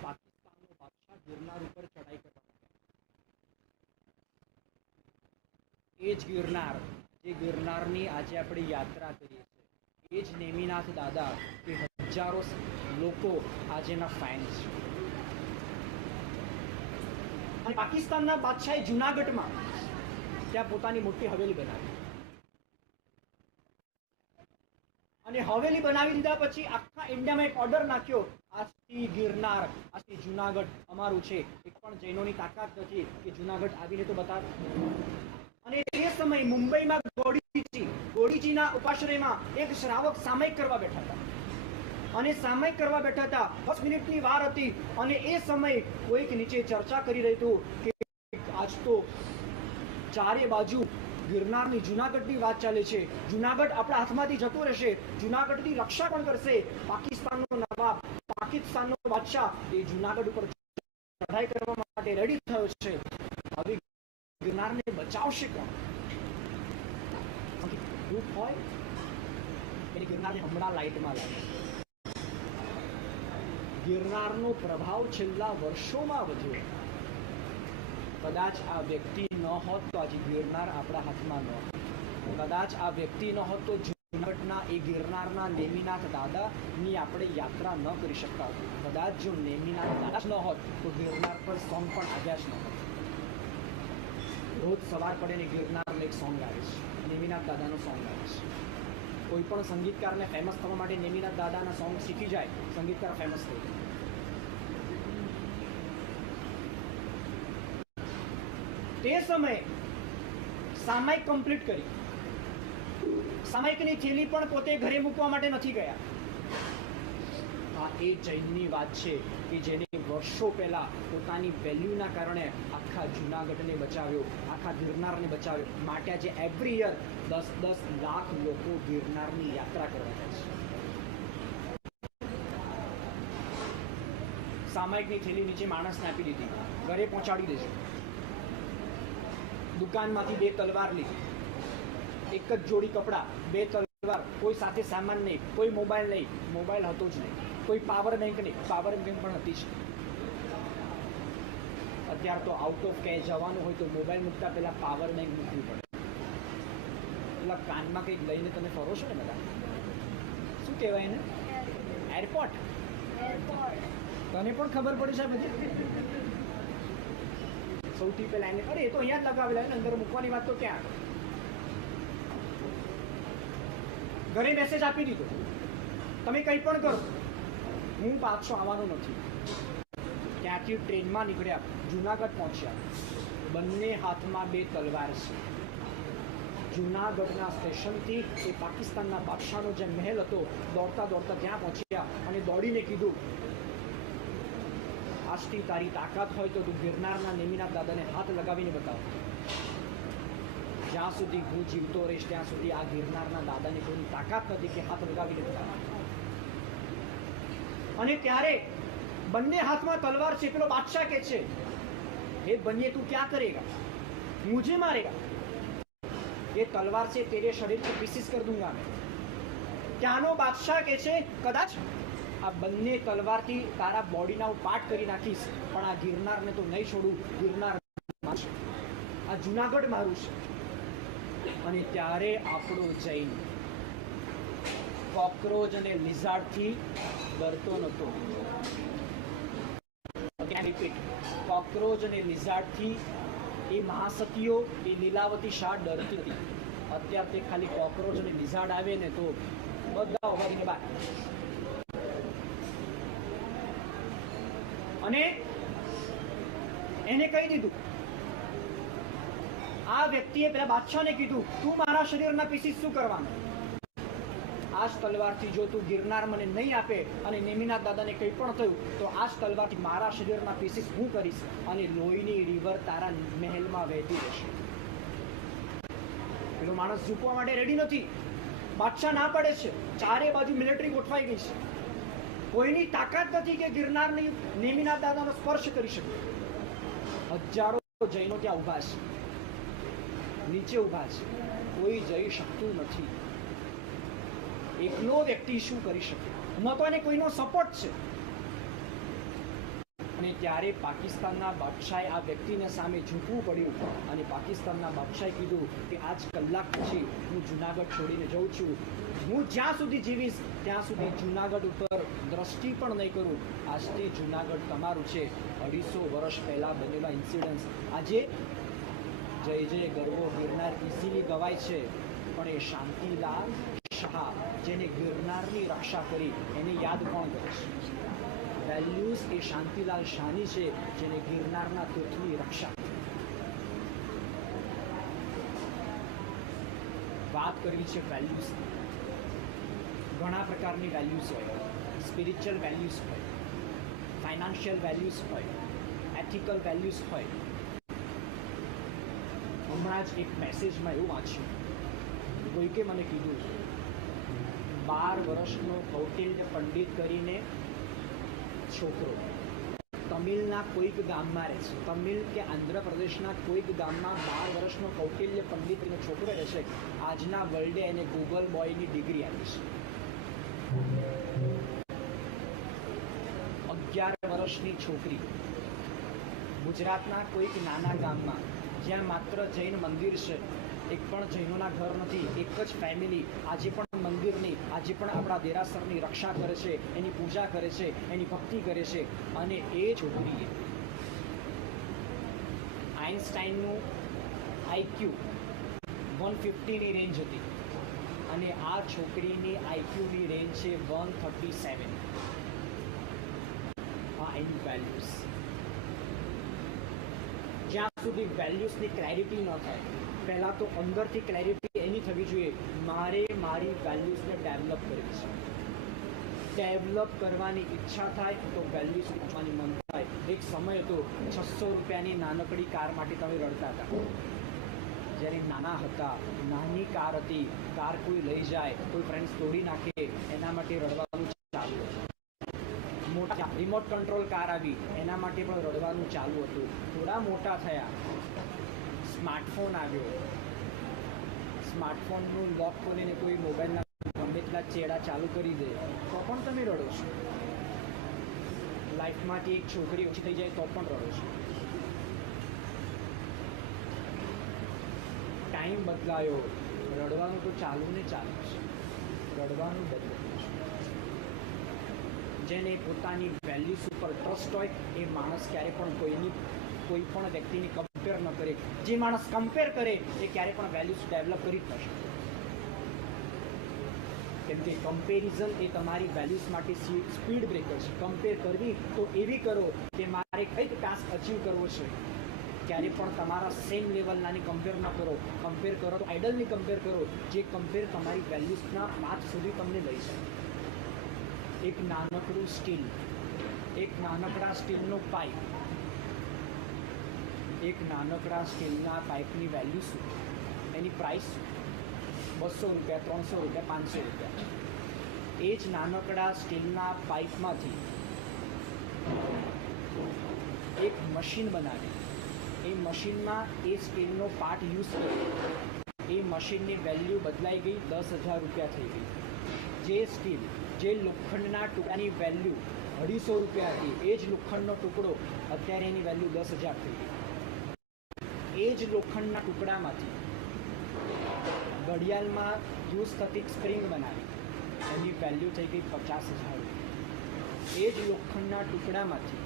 પાકિસ્તાનનો બાદશાહ ગિરનાર ઉપર ચડાઈ કરવા, એ જ ગિરનાર, જે ગિરનારની આજે આપણે યાત્રા કરીએ છીએ, એ જ નેમિનાથ દાદા કે હજારો લોકો આજેના ફેન્સ છે. અને પાકિસ્તાનના બાદશાહે જુનાગઢમાં ત્યાં પોતાની મોટી હવેલી બનાવી, અને હવેલી બનાવી દીધા પછી આખા ઇન્ડિયામાં એક ઓર્ડર નાખ્યો, આજથી ગિરનાર, આજથી જુનાગઢ અમારું છે. એક પણ જૈનોની તાકાત નથી કે જુનાગઢ આવીને તો બતાવે. અને તે સમયે મુંબઈમાં ગોડીજીના ઉપાશ્રયમાં એક શ્રાવક સામયિક કરવા બેઠા હતા, અને સામયિક કરવા બેઠા હતા. 10 મિનિટની વાર હતી, અને એ સમયે કોઈક નીચે ચર્ચા કરી રહ્યું હતું કે આજ તો ચારે બાજુ ગિરનારની, જુનાગઢની વાત ચાલે છે, જુનાગઢ આપણા હાથમાંથી જતું રહેશે, જુનાગઢની રક્ષા પણ કરશે. પાકિસ્તાનનો નવાબ, પાકિસ્તાનનો બાદશાહ એ જુનાગઢ ઉપર ચઢાઈ કરવા માટે રેડી થયો છે. હવે ગિરનારને બચાવશે કોણ? દુઃખ હોય એટલે ગિરનારને હમણાં લાઈટમાં લાગે. ગિરનારનો પ્રભાવ છેલ્લા વર્ષોમાં વધ્યો. કદાચ આ વ્યક્તિ ન હોત તો આજે ગિરનાર આપણા હાથમાં ન હોત. કદાચ આ વ્યક્તિ ન હોત તો જૂનાગઢના એ ગિરનારના નેમિનાથ દાદાની આપણે યાત્રા ન કરી શકતા. કદાચ જો નેમિનાથ દાદા જ ન હોત તો ગિરનાર પર સોંગ પણ આવ્યા જ ન હોત. રોજ સવાર પડે ને ગિરનારનો એક સોંગ આવે છે, નેમિનાથ દાદાનો સોંગ આવે છે. કોઈ પણ સંગીતકારને ફેમસ થવા માટે નેમિનાથ દાદાના સોંગ શીખી જાય, સંગીતકાર ફેમસ થઈ જાય. તે સમયે સામાયિક કમ્પ્લીટ કરી, સામાયિકની થેલી પણ પોતે ઘરે મૂકવા માટે નથી ગયા. આ એ જૈનની વાત છે કે જેને વર્ષો પહેલા પોતાની વેલ્યુના કારણે આખા જુનાગઢને બચાવ્યો, આખા ગિરનારને બચાવ્યો. માટે આજે એવરી યર 10-10 લાખ લોકો ગિરનારની યાત્રા કરવા જાય છે. સામાયિકની થેલી નીચે માણસને આપી દીધી, ઘરે પહોંચાડી દેજો. દુકાનમાંથી 2 તલવાર લીધી, એક જ જોડી કપડાં, 2 તલવાર તલવાર, કોઈ સાથે સામાન નહીં, કોઈ મોબાઈલ નહીં, મોબાઈલ હતો જ નહીં, કોઈ પાવર બેંક નહીં, પાવર બેંક પણ હતી જ નહીં. અત્યારે તો આઉટ ઓફ ક્યાંય જવાનું હોય તો મોબાઈલ મૂકતા પહેલા પાવર બેંક મૂકવી પડે. પેલા કાનમાં કંઈક લઈને તમે ફરો છો ને બધા, શું કહેવાય એને? એરપોર્ટ. તને પણ ખબર પડી છે બધી? સૌથી પહેલા એને અરે એ તો અહીંયા જ લગાવેલા ને, અંદર મૂકવાની વાત તો ક્યાં? ઘરે મેસેજ આપી દીધો, તમે કંઈ પણ કરો, હું પાછો આવવાનો નથી. ત્યાંથી ટ્રેનમાં નીકળ્યા, જુનાગઢ પહોંચ્યા, બંને હાથમાં 2 તલવાર છે. જુનાગઢના સ્ટેશનથી એ પાકિસ્તાનના બાદશાહનો જે મહેલ હતો, દોડતા દોડતા ત્યાં પહોંચ્યા અને દોડીને કીધું, આજથી તારી તાકાત હોય તો તું ગિરનારના નેમિનાથ દાદાને હાથ લગાવીને બતાવ. જ્યાં સુધી હું જીવતો રહીશ ત્યાં સુધી આ ગિરનારના દાદાને કોઈની તાકાત નથી કે હાથ લગાવીને બતાવ. અને ત્યારે બંને હાથમાં તલવાર છે. પેલો બાદશાહ કે છે, હે બનિए તું क्या करेगा, मुझे मारेगा, ये तलवार से तेरे शरीर को पीसीस कर दूंगा मैं. ત્યાંનો બાદશાહ કે છે, કદાચ આ બંને તલવારથી તારા બોડીના હું પાર્ટ કરી નાખીશ, પણ આ ગિરનારને તો નહીં છોડું. ગિરનાર આ જુનાગઢ મારું છે. અને ત્યારે આપણો જૈન કોકરોચ અને લિઝાર્ડથી ડરતો નહોતો. કોકરોચ અને લિઝાર્ડથી એ મહાસતીઓ, એ લીલાવતી શાહ ડરતી હતી. અત્યારે તે ખાલી કોકરોચ અને લિઝાર્ડ આવે ને તો બધા ઉભારીને બહાર. અને એને કહી દીધું, આ વ્યક્તિએ પેલા બાદશાહને કીધું, તું મારા શરીરના પીસીસ શું કરવાનું? આ જ તલવારથી જો તું ગિરનાર મને નહીં આપે અને નેમિનાથ દાદાને કંઈ પણ થયું તો આ જ તલવારથી મારા શરીરના પીસીસ હું કરીશ અને લોહીની રિવર તારા મહેલમાં વહેતી રહેશે. પેલો માણસ ઝૂકવા માટે રેડી નથી. બાદશાહ ના પડે છે. ચારે બાજુ મિલિટરી ગોઠવાઈ ગઈ છે. કોઈની તાકાત નથી કે ગિરનારની નેમિનાથ દાદાનો સ્પર્શ કરી શકે. હજારો જૈનો ત્યાં ઊભા છે, નીચે ઊભા છે, કોઈ જઈ શકતું નથી. એકલો વ્યક્તિ શું કરી શકે? ન તો એને કોઈનો સપોર્ટ છે. અને ત્યારે પાકિસ્તાનના બાદશાહે આ વ્યક્તિને સામે ઝૂકવું પડ્યું અને પાકિસ્તાનના બાદશાહે કીધું કે આજ કલાક પછી હું જુનાગઢ છોડીને જઉં છું. હું જ્યાં સુધી જીવીશ ત્યાં સુધી જુનાગઢ ઉપર દ્રષ્ટિ પણ નહીં કરું. આજથી જુનાગઢ તમારું છે. 250 વર્ષ પહેલા બનેલા ઇન્સિડન્સ આજે જય જય ગરવો ગિરનાર ઇઝીલી ગવાય છે, પણ એ શાંતિલાલ શાહ જેને ગિરનારની રક્ષા કરી એને યાદ કોણ કરે છે? વેલ્યુઝ એ શાંતિલાલ શાહની છે જેને ગિરનારના તીર્થની રક્ષા. વાત કરવી છે વેલ્યુઝ. ઘણા પ્રકારની વેલ્યુઝ હોય. સ્પિરિચ્યુઅલ વેલ્યુઝ હોય, ફાઇનાન્શિયલ વેલ્યુઝ હોય, એથિકલ વેલ્યુઝ હોય. હમણાં જ એક મેસેજમાં એવું વાંચ્યું, કોઈકે મને કીધું 12 વર્ષનો કૌટિલ્ય પંડિત કરીને છોકરો તમિલના કોઈક ગામમાં રહે છે. તમિલ કે આંધ્રપ્રદેશના કોઈક ગામમાં 12 વર્ષનો કૌટિલ્ય પંડિત કરીને છોકરો રહે છે. આજના વર્લ્ડે એને ગૂગલ બોયની ડિગ્રી આપી છે. 11 વર્ષની છોકરી ગુજરાતના કોઈક નાના ગામમાં જ્યાં માત્ર જૈન મંદિર છે, એક પણ જૈનોના ઘર નથી, એક જ ફેમિલી આજે પણ મંદિરની, આજે પણ આપણા દેરાસરની રક્ષા કરે છે, એની પૂજા કરે છે, એની ભક્તિ કરે છે. અને એ છોકરીએ આઇન્સ્ટાઈનનું આઈક્યુ 150ની રેન્જ હતી અને આ છોકરીની આઈક્યુની રેન્જ છે 137. આ એની વેલ્યુઝ. જ્યાં સુધી વેલ્યુઝની ક્લેરિટી ન થાય, પહેલાં તો અંદરથી ક્લેરિટી એની થવી જોઈએ, મારે મારી વેલ્યુઝને ડેવલપ કરવી છે. ડેવલપ કરવાની ઈચ્છા થાય તો વેલ્યુઝ પૂછવાની મન થાય. એક સમય હતો 600 રૂપિયાની નાનકડી કાર માટે તમે રડતા હતા. જ્યારે નાના હતા, નાની કાર હતી, કાર કોઈ લઈ જાય, કોઈ ફ્રેન્ડ્સ તોડી નાખે, એના માટે રડવાનું ચાલુ હતું. મોટા રિમોટ કંટ્રોલ કાર આવી, એના માટે પણ રડવાનું ચાલુ હતું. થોડા મોટા થયા, સ્માર્ટફોન આવ્યો, સ્માર્ટફોનનું લોક ખોલીને કોઈ મોબાઈલના ગમે એટલા ચેડા ચાલુ કરી દે તો પણ તમે રડો છો. લાઈફમાંથી એક છોકરી ઓછી થઈ જાય તો પણ રડો છો. ટાઈમ બદલાયો, રડવાનું તો ચાલુ ને ચાલુ છે. રડવાનું બદલાયું છે. જેને પોતાની વેલ્યુઝ ઉપર ટ્રસ્ટ હોય એ માણસ ક્યારે પણ કોઈ પણ વ્યક્તિની કમ્પેર ન કરે. જે માણસ કમ્પેર કરે એ ક્યારે પણ વેલ્યુઝ ડેવલપ કરી જ ન શકે. કેમ કે કમ્પેરિઝન એ તમારી વેલ્યુઝ માટે સ્પીડ બ્રેકર છે. કમ્પેર કરવી તો એવી કરો કે મારે કંઈક ટાસ્ક અચીવ કરવો છે. ક્યારે પણ તમારા સેમ લેવલનાની કમ્પેર ન કરો. કમ્પેર કરો તો આઇડલની કમ્પેર કરો, જે કમ્પેર તમારી વેલ્યુઝના પાથ સુધી તમને લઈ જાય. એક નાનકડું સ્ટીલ, એક નાનકડા સ્ટીલનો પાઇપ, એક નાનકડા સ્ટીલના પાઇપની વેલ્યુ શું, એની પ્રાઇસ શું? 200 રૂપિયા, 300 રૂપિયા, 500 રૂપિયા. એ જ નાનકડા સ્ટીલના પાઇપમાંથી એક મશીન બનાવી, એ મશીનમાં એ સ્ટીલનો પાર્ટ યુઝ કર્યો, એ મશીનની વેલ્યુ બદલાઈ ગઈ, 10,000 રૂપિયા થઈ ગઈ. જે સ્ટીલ, જે લોખંડના ટુકડાની વેલ્યુ 250 રૂપિયા હતી, એ જ લોખંડનો ટુકડો અત્યારે એની વેલ્યુ 10,000 થઈ ગઈ. એ જ લોખંડના ટુકડામાંથી ઘડિયાળમાં યુઝ થતી સ્પ્રિંગ બનાવી, એની વેલ્યુ થઈ ગઈ 50,000 રૂપિયા. એ જ લોખંડના ટુકડામાંથી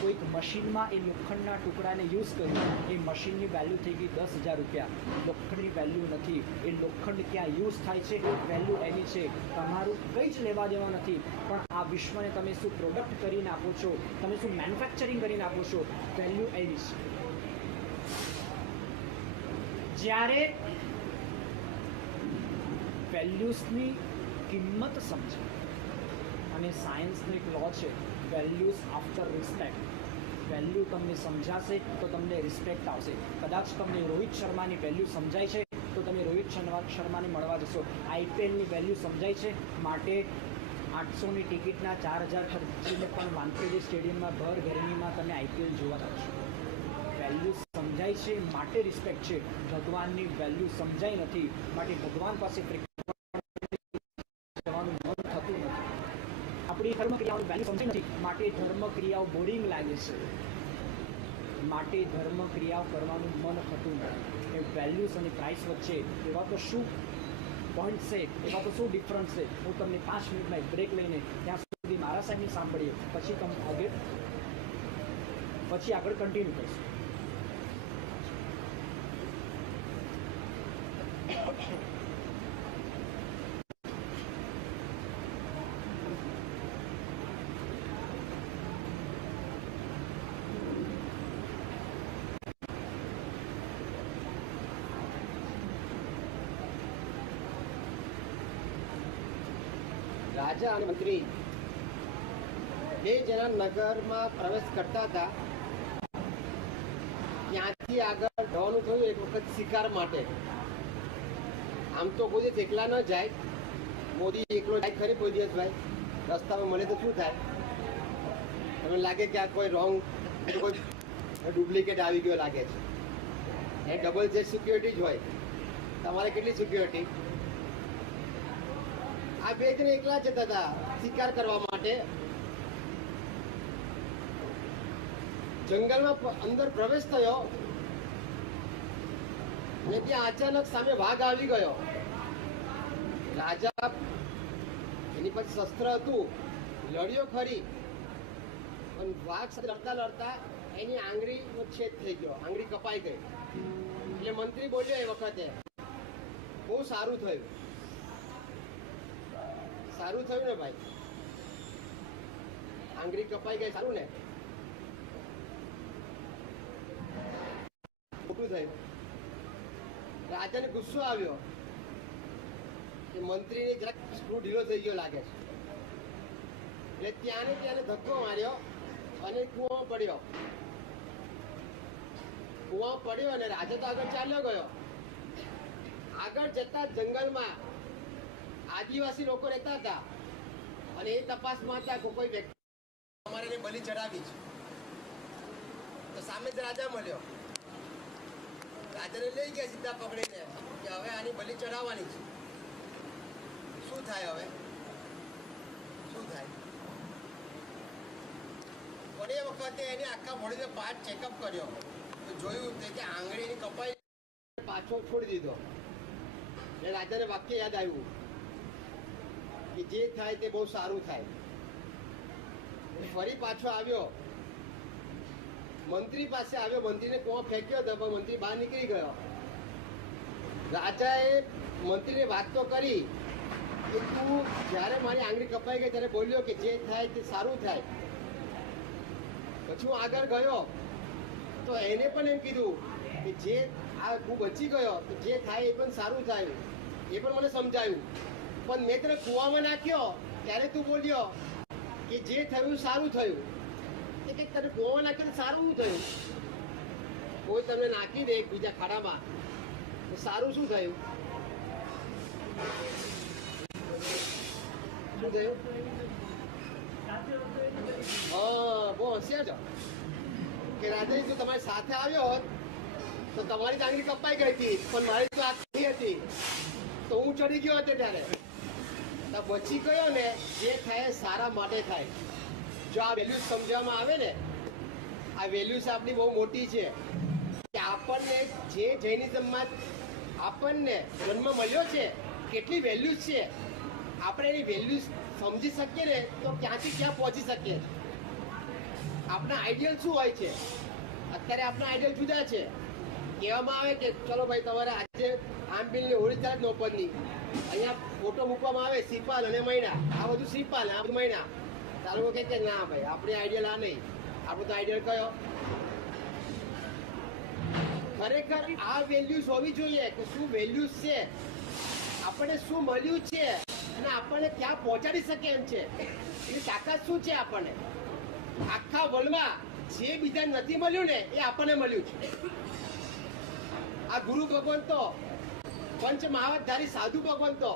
કોઈક મશીનમાં એ લોખંડના ટુકડાને યુઝ કર્યું, એ મશીનની વેલ્યુ થઈ ગઈ 10,000 રૂપિયા. લોખંડની વેલ્યુ નથી, એ લોખંડ ક્યાં યુઝ થાય છે વેલ્યુ એની છે. તમારું કંઈ જ લેવા દેવા નથી, પણ આ વિશ્વને તમે શું પ્રોડક્ટ કરીને આપો છો, તમે શું મેન્યુફેક્ચરિંગ કરીને આપો છો, વેલ્યુ એની છે. જ્યારે વેલ્યુઝની કિંમત સમજે, અને સાયન્સનો એક લો છે વેલ્યુઝ આફ્ટર રિસ્પેક્ટ. વેલ્યુ તમને સમજાશે તો તમને રિસ્પેક્ટ આવશે. કદાચ તમને રોહિત શર્માની વેલ્યુ સમજાય છે તો તમે રોહિત શર્માને મળવા જશો. આઈપીએલની વેલ્યુ સમજાય છે માટે 800ની ટિકિટના 4,000 ખર્ચીને પણ વાનખેડે સ્ટેડિયમમાં ભર ગરમીમાં તમે આઈપીએલ જોવા જશો. વેલ્યુ સમજાય છે માટે રિસ્પેક્ટ છે. ભગવાનની વેલ્યુ સમજાય નથી માટે ભગવાન પાસે જવાનું મન થતું નથી. આપણી ધર્મ ક્રિયાઓની વેલ્યુ સમજી નથી માટે ધર્મ ક્રિયાઓ બોરિંગ લાગે છે, માટે ધર્મ ક્રિયાઓ કરવાનું મન થતું નથી. એ વેલ્યુઝ અને પ્રાઇસ વચ્ચે એવા તો શું પોઈન્ટ છે, એવા તો શું ડિફરન્સ છે, હું તમને 5 મિનિટમાં એક બ્રેક લઈને ત્યાં સુધી મારા સાહેબની સાંભળીએ, પછી આગળ કન્ટિન્યુ કરીશું. રાજા અને મંત્રી બે જણા નગરમાં પ્રવેશ કરતા હતા. ત્યાંથી આગળ જવાનું થયું એક વખત શિકાર માટે. આમ તો કોઈ દિવસ એકલા ન જાય. મોદી એકલો જાય ખરી કોઈ દિવસ ભાઈ? રસ્તામાં મળે તો શું થાય? તમને લાગે કે આ કોઈ રોંગ, કોઈ ડુપ્લિકેટ આવી ગયો લાગે છે. એ ડબલ જે સિક્યોરિટી જ હોય. તમારે કેટલી સિક્યોરિટી? આ બે જણ એકલા જતા હતા શિકાર કરવા માટે. જંગલમાં અંદર પ્રવેશ થયો અને ત્યાં અચાનક સામે વાઘ આવી ગયો. રાજા એની પાસે શસ્ત્ર હતું, લડ્યો ખરી, પણ વાઘ સાથે લડતા લડતા એની આંગળીનો છેદ થઈ ગયો, આંગળી કપાઈ ગઈ. એટલે મંત્રી બોલ્યો એ વખતે, બહુ સારું થયું. સારું થયું ને ભાઈ, આંગળી કપાઈ ગઈ, સારું ને? ખોટું થયું. રાજાને ગુસ્સો આવ્યો કે મંત્રીને જરાક સ્ક્રૂ ઢીલો થઈ ગયો લાગે છે. એટલે ત્યાંને ધક્કો માર્યો અને કૂવામાં પડ્યો. કૂવામાં પડ્યો અને રાજા તો આગળ ચાલ્યો ગયો. આગળ જતા જંગલમાં આદિવાસી લોકો રહેતા હતા અને એ તપાસમાં હતા કે કોઈ વ્યક્તિ અમારે બલિ ચડાવી છે. તો સામે જ રાજા મળ્યો. રાજાને લઈ ગયા સીધા પકડીને કે હવે આની બલિ ચડાવવાની છે. શું થાય હવે? શું થાય? પણ એ વખતે એને આખા બોડીનો પાર્ટ ચેકઅપ કર્યો તો જોયું કે આંગળીની કપાઈ પાછો છોડી દીધો. એટલે રાજાને વાક્ય યાદ આવ્યું કે જે થાય તે બહુ સારું થાય. ફરી પાછો આવ્યો, મંત્રી પાસે આવ્યો, મંત્રીને કોણ ફેંક્યો હતો પણ મંત્રી બહાર નીકળી ગયો. રાજાએ મંત્રીને વાત તો કરી કે તું જ્યારે મારી આંગળી કપાઈ ગઈ ત્યારે બોલ્યો કે જે થાય તે સારું થાય. પછી હું આગળ ગયો તો એને પણ એમ કીધું કે જે આ હું બચી ગયો તો જે થાય એ પણ સારું થાય, એ પણ મને સમજાયું. પણ મેં તને કૂવામાં નાખ્યો ત્યારે તું બોલ્યો કે જે થયું સારું થયું. એ કંઈક તને કૂવામાં નાખ્યો તો સારું થયું. કોઈ તમને નાખી દે બીજા ખાડામાં તો સારું શું થયું? શું થયું? હા, બહુ હોશિયાર છો કે રાજા જો તમારી સાથે આવ્યો હોત તો તમારી જ આંગળી કપાઈ ગઈ હતી પણ મારી તો આખી હતી તો હું ચડી ગયો હતો ત્યારે. તો બચી ગયો ને, જે થાય સારા માટે થાય. જો આ વેલ્યુઝ સમજવામાં આવે ને, આ વેલ્યુઝ આપણી બહુ મોટી છે કે આપણને જે જૈનિઝમમાં આપણને જન્મ મળ્યો છે, કેટલી વેલ્યુઝ છે, આપણે એની વેલ્યુઝ સમજી શકીએ ને તો ક્યાંથી ક્યાં પહોંચી શકીએ. આપણા આઈડિયલ શું હોય છે? અત્યારે આપણા આઈડિયલ જુદા છે. કહેવામાં આવે કે ચલો ભાઈ તમારે આજે આંબીલની હોળી ચાલે નોપદની, અહીંયા ફોટો મૂકવામાં આવે શ્રીપાલ અને મૈણા, આ બધું શ્રીપાલ આ બધું મૈણા. તારું કહે કે ના ભાઈ આપણે આઈડિયલ આ નહીં, આપણું તો આઈડિયલ કયો? ખરેખર આ વેલ્યુઝ હોવી જોઈએ કે શું વેલ્યુઝ છે, આપણને શું મળ્યું છે અને આપણને ક્યાં પહોંચાડી શકે એમ છે, એની તાકાત શું છે આપણને. આખા વર્લ્ડમાં જે બીજા નથી મળ્યું ને એ આપણને મળ્યું છે. આ ગુરુ ભગવંતો, પંચ મહાવતધારી સાધુ ભગવંતો,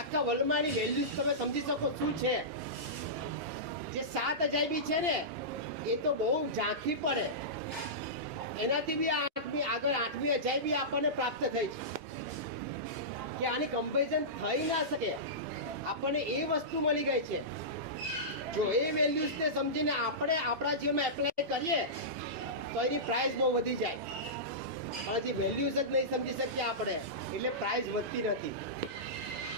આખા વર્લ્ડમાં એની વેલ્યુઝ તમે સમજી શકો શું છે. જે 7 અજાયબી છે ને એ તો બહુ ઝાંખી પડે, એનાથી બી આગળ 8મી અજાયબી આપણને પ્રાપ્ત થઈ છે કે આની કમ્પેરિઝન થઈ ના શકે. આપણને એ વસ્તુ મળી ગઈ છે. જો એ વેલ્યુઝને સમજીને આપણે આપણા જીવનમાં એપ્લાય કરીએ તો એની પ્રાઇસ બહુ વધી જાય. પણ હજી વેલ્યુઝ જ નહીં સમજી શકીએ આપણે એટલે પ્રાઇસ વધતી નથી.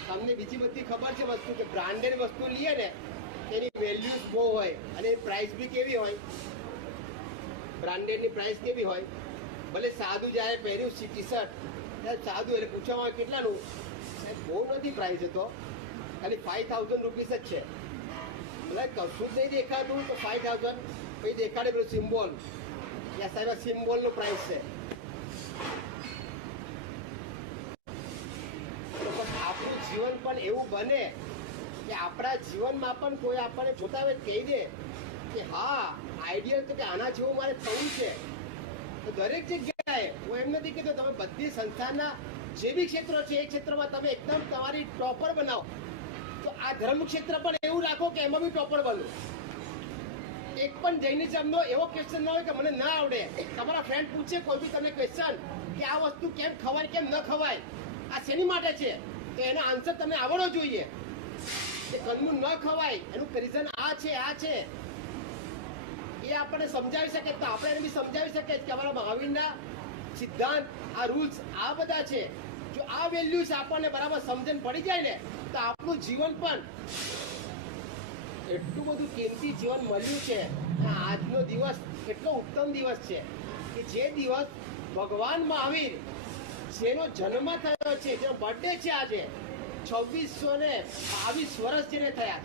તમને બીજી બધી ખબર છે વસ્તુ કે બ્રાન્ડેડ વસ્તુ લઈએ ને એની વેલ્યુઝ બહુ હોય અને પ્રાઇસ બી કેવી હોય? બ્રાન્ડેડની પ્રાઇસ કેવી હોય? ભલે સાદું જ્યારે પહેર્યું ટી શર્ટ ત્યારે સાદું એટલે પૂછવામાં આવે કેટલાનું? બહુ નથી પ્રાઇસ હતો, ખાલી 5000 રૂપીસ જ છે. ભલે કશું જ નહીં દેખાતું તો 5000 પછી દેખાડે પેલું સિમ્બોલ, યા સાહેબ સિમ્બોલનો પ્રાઇસ છે. આપણું જીવન પણ એવું બને કે આપણા જીવનમાં પણ કોઈ આપણને જોતા હોય કહી દે કે હા આઈડિયલ તો કે આના જેવું મારે થવું છે. તો દરેક જગ્યાએ હું એમ નથી કહેતો તમે બધી સંસ્થાના જે બી ક્ષેત્રો છે એ ક્ષેત્રમાં તમે એકદમ તમારી ટોપર બનાવો. તો આ ધર્મ ક્ષેત્ર પણ એવું રાખો કે એમાં બી ટોપર બનો. એક પણ જૈનિઝમનો એવો ક્વેશ્ચન ન હોય કે મને ના આવડે. તમારા ફ્રેન્ડ પૂછે કોઈ બી તમને ક્વેશ્ચન કે આ વસ્તુ કેમ ખવાય કેમ ન ખવાય, આ શેની માટે છે, તો એનો આન્સર તમને આવડવો જોઈએ. કે કંદમૂળ ન ખવાય એનું રીઝન આ છે એ આપણને સમજાવી શકે તો આપણે એને બી સમજાવી શકીએ કે અમારા મહાવીરના સિદ્ધાંત, આ રૂલ્સ આ બધા છે. જો આ વેલ્યુઝ આપણને બરાબર સમજણ પડી જાય ને તો આપણું જીવન પણ એટલું બધું કિંમતી જીવન મળ્યું છે. આજનો દિવસ એટલો ઉત્તમ દિવસ છે કે જે દિવસ ભગવાન મહાવીર જેનો જન્મ થયો છે, જેનો બર્થડે છે આજે 2622 વર્ષ જેને થયા.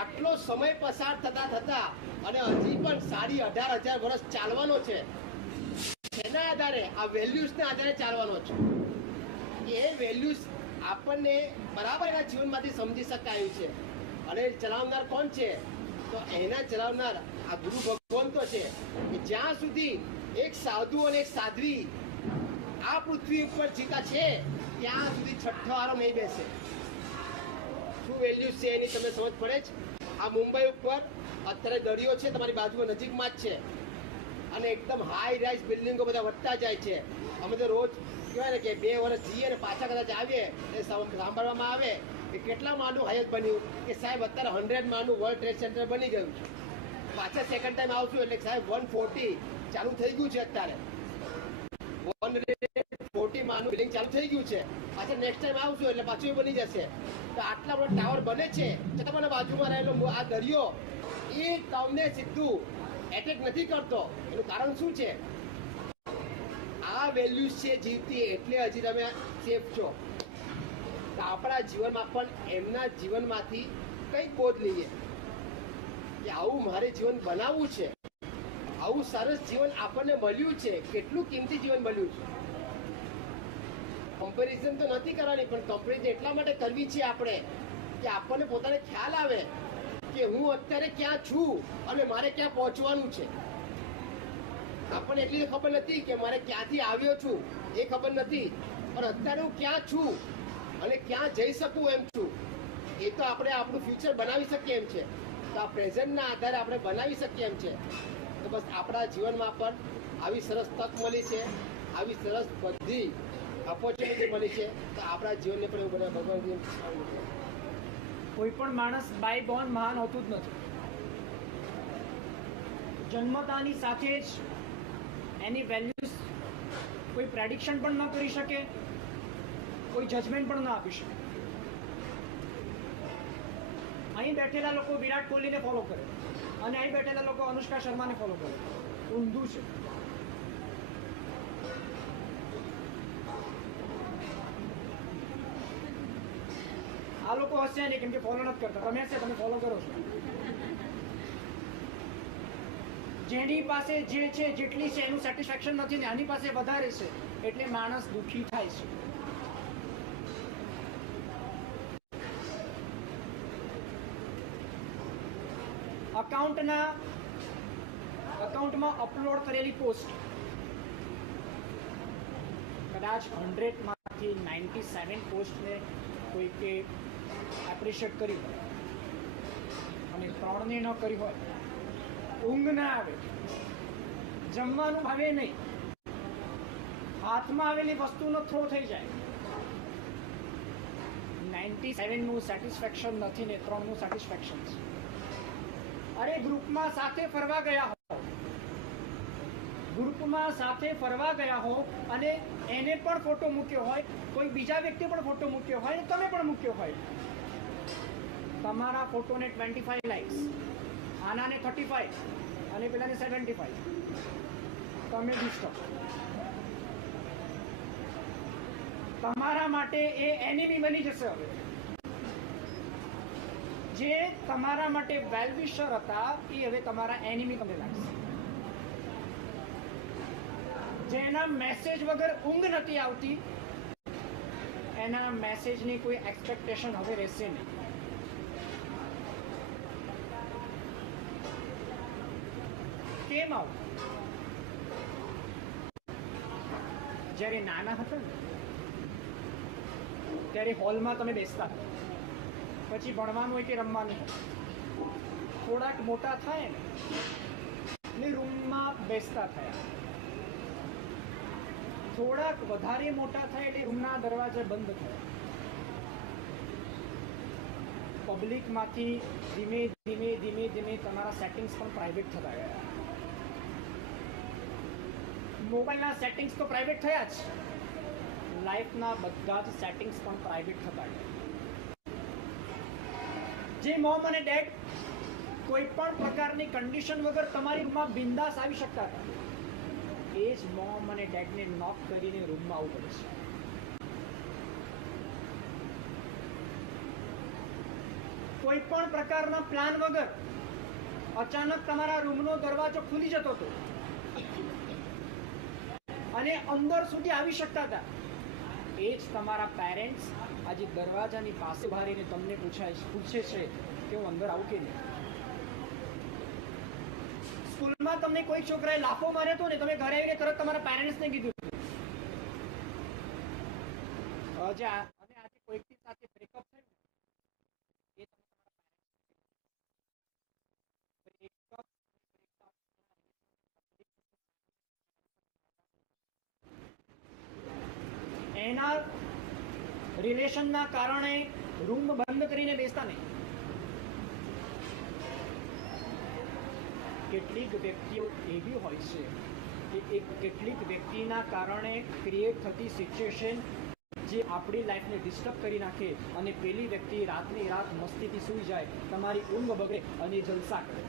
આટલો સમય પસાર થતા અને હજી પણ 18,500 વર્ષ ચાલવાનો છે. એના આધારે આ વેલ્યુઝના આધારે ચાલવાનો છે. એ વેલ્યુઝ આપણને બરાબર એના જીવનમાંથી સમજી શકાયું છે. અને ચલાવનાર કોણ છે? તો એના ચલાવનાર આ ગુરુ ભગવંતો છે કે જ્યાં સુધી એક સાધુ અને એક સાધ્વી આ પૃથ્વી ઉપર જીતા છે ત્યાં સુધી છઠ્ઠો વારો નહીં બેસે. શું વેલ્યુઝ છે એની તમને સમજ પડે છે? આ મુંબઈ ઉપર અત્યારે દરિયો છે, તમારી બાજુમાં નજીકમાં જ છે અને એકદમ હાઈ રાઇઝ બિલ્ડિંગો બધા વધતા જાય છે. અમે તો રોજ કહેવાય ને કે 2 વર્ષ જઈએ ને પાછા કદાચ આવીએ એ સાંભળવામાં આવે કે કેટલા માનું હયાત બન્યું કે સાહેબ અત્યારે 100 માનું વર્લ્ડ ટ્રેડ સેન્ટર બની ગયું છે. પાછા સેકન્ડ ટાઈમ આવશું એટલે સાહેબ 140 ચાલુ થઈ ગયું છે અત્યારે. 140 માનું બિલ્ડિંગ ચાલુ થઈ ગયું છે. પાછા નેક્સ્ટ ટાઈમ આવશું એટલે પાછું એ બની જશે. તો આટલા બધા ટાવર બને છે છતાં પણ બાજુમાં રહેલો આ દરિયો એ તમને સીધું એટેક નથી કરતો. એનું કારણ શું છે? આ વેલ્યુઝ છે જીવતી એટલે હજી તમે સેફ છો. તો આપણા જીવનમાં પણ એમના જીવનમાંથી કંઈક બોધ લઈએ કે આવું મારે જીવન બનાવવું છે, આવું સરસ જીવન આપણને મળ્યું છે, કેટલું કિંમતી જીવન મળ્યું છે. કમ્પેરિઝન તો નથી કરવાની, પણ કમ્પેરિઝન એટલા માટે કરવી છે આપણે કે આપણને પોતાને ખ્યાલ આવે કે હું અત્યારે ક્યાં છું અને મારે ક્યાં પહોંચવાનું છે. આપણને એટલી ખબર નથી કે મારે ક્યાંથી આવ્યો છું એ ખબર નથી, પણ અત્યારે હું ક્યાં છું અને ક્યાં જઈ શકું એમ છું એ તો આપણે આપણું ફ્યુચર બનાવી શકીએ એમ છે. તો આ પ્રેઝન્ટના આધારે આપણે બનાવી શકીએ એમ છે. તો બસ આપણા જીવનમાં પણ આવી સરસ તક મળી છે, આવી સરસ બધી ઓપોર્ચ્યુનિટી મળી છે. તો આપણા જીવનને પણ એવું બધા ભગવાન કોઈ પણ માણસ બાય બોર્ન મહાન હોતું જ નથી. જન્મતાની સાથે જ એની વેલ્યુઝ કોઈ પ્રેડિક્શન પણ ન કરી શકે, કોઈ જજમેન્ટ પણ ન આપી શકે. અહીં બેઠેલા લોકો વિરાટ કોહલીને ફોલો કરે અને અહીં બેઠેલા લોકો અનુષ્કા શર્માને ફોલો કરે. ઊંધું છે. આ લોકો હશે નહીં કેમ કે ફોલો નથી કરતા. તમે હશે, તમે ફોલો કરો છો. જેની પાસે જે છે જેટલી છે એનું સેટિસ્ફેક્શન નથી ને આની પાસે વધારે છે એટલે માણસ દુઃખી થાય છે. અકાઉન્ટમાં અપલોડ કરેલી પોસ્ટ કદાચ 100માંથી 97 પોસ્ટને કોઈકે એપ્રિશિએટ કરી હોય અને 3ને ન કરી હોય, ઊંઘ ના આવે, જમવાનું ભાવે નહીં, હાથમાં આવેલી વસ્તુનો થ્રો થઈ જાય, 97 નું સેટિસ્ફેક્શન નથી ને 3 નું સેટિસ્ફેક્શન છે. અરે ગ્રુપમાં સાથે ફરવા ગયા હો અને એને પણ ફોટો મૂક્યો હોય, કોઈ બીજા વ્યક્તિ પણ ફોટો મૂક્યો હોય અને તમે પણ મૂક્યો હોય, તમારા ફોટોને 25 લાઇક્સ, આનાને 35 અને પેલાને 75, તમે ડિસ્ટર્બ. તમારા માટે એ એનિમી બની જશે. હવે જે તમારા માટે વેલવિશર હતા એ હવે તમારા એનિમી તમને લાગશે. જેના મેસેજ વગર ઊંઘ નથી આવતી એના મેસેજની કોઈ એક્સપેક્ટેશન હવે રહેશે નહીં. કેમ આવું? જ્યારે નાના હતા ને ત્યારે હોલમાં તમે બેસતા હતા, પછી ભણવાનું હોય કે રમવાનું હોય, થોડાક મોટા થાય ને એટલે રૂમમાં બેસતા થયા, થોડાક વધારે મોટા થાય એટલે રૂમના દરવાજા બંધ થયા. પબ્લિકમાંથી ધીમે ધીમે તમારા સેટિંગ્સ પણ પ્રાઇવેટ થતા ગયા. મોબાઈલના સેટિંગ્સ તો પ્રાઇવેટ થયા જ, લાઈફના બધા જ સેટિંગ્સ પણ પ્રાઇવેટ થતા ગયા. જે મોમ અને ડેડ કોઈ પણ પ્રકારની કન્ડિશન વગર તમારી રૂમમાં બિંદાસ આવી શકતા હતા, એ જ મોમ અને ડેડને નોક કરીને રૂમમાં આવવું પડે છે. કોઈ પણ પ્રકારના પ્લાન વગર અચાનક તમારા રૂમનો દરવાજો ખુલી જતો હતો અને અંદર સુધી આવી શકતા હતા. એ જ તમારા પેરેન્ટ્સ આજે દરવાજાની પાસે ભારીને તમને પૂછે છે કે હું અંદર આવું કે નહીં. સ્કૂલમાં તમને કોઈ છોકરાએ લાફો માર્યો હતો ને, તમે ઘરે આવીને તરત તમારા પેરેન્ટ્સને કીધું આજે કોઈકની સાથે બ્રેકઅપ થયું એ તમે તમારા રિલેશનના કારણે રૂમ બંધ કરીને બેસતા નહીં. કેટલીક વ્યક્તિઓ એવી હોય છે કે કેટલીક વ્યક્તિના કારણે ક્રિએટ થતી સિચ્યુએશન જે આપણી લાઈફને ડિસ્ટર્બ કરી નાખે અને પેલી વ્યક્તિ રાતની રાત મસ્તીથી સૂઈ જાય, તમારી ઊંઘ બગડે અને જલસા કરે.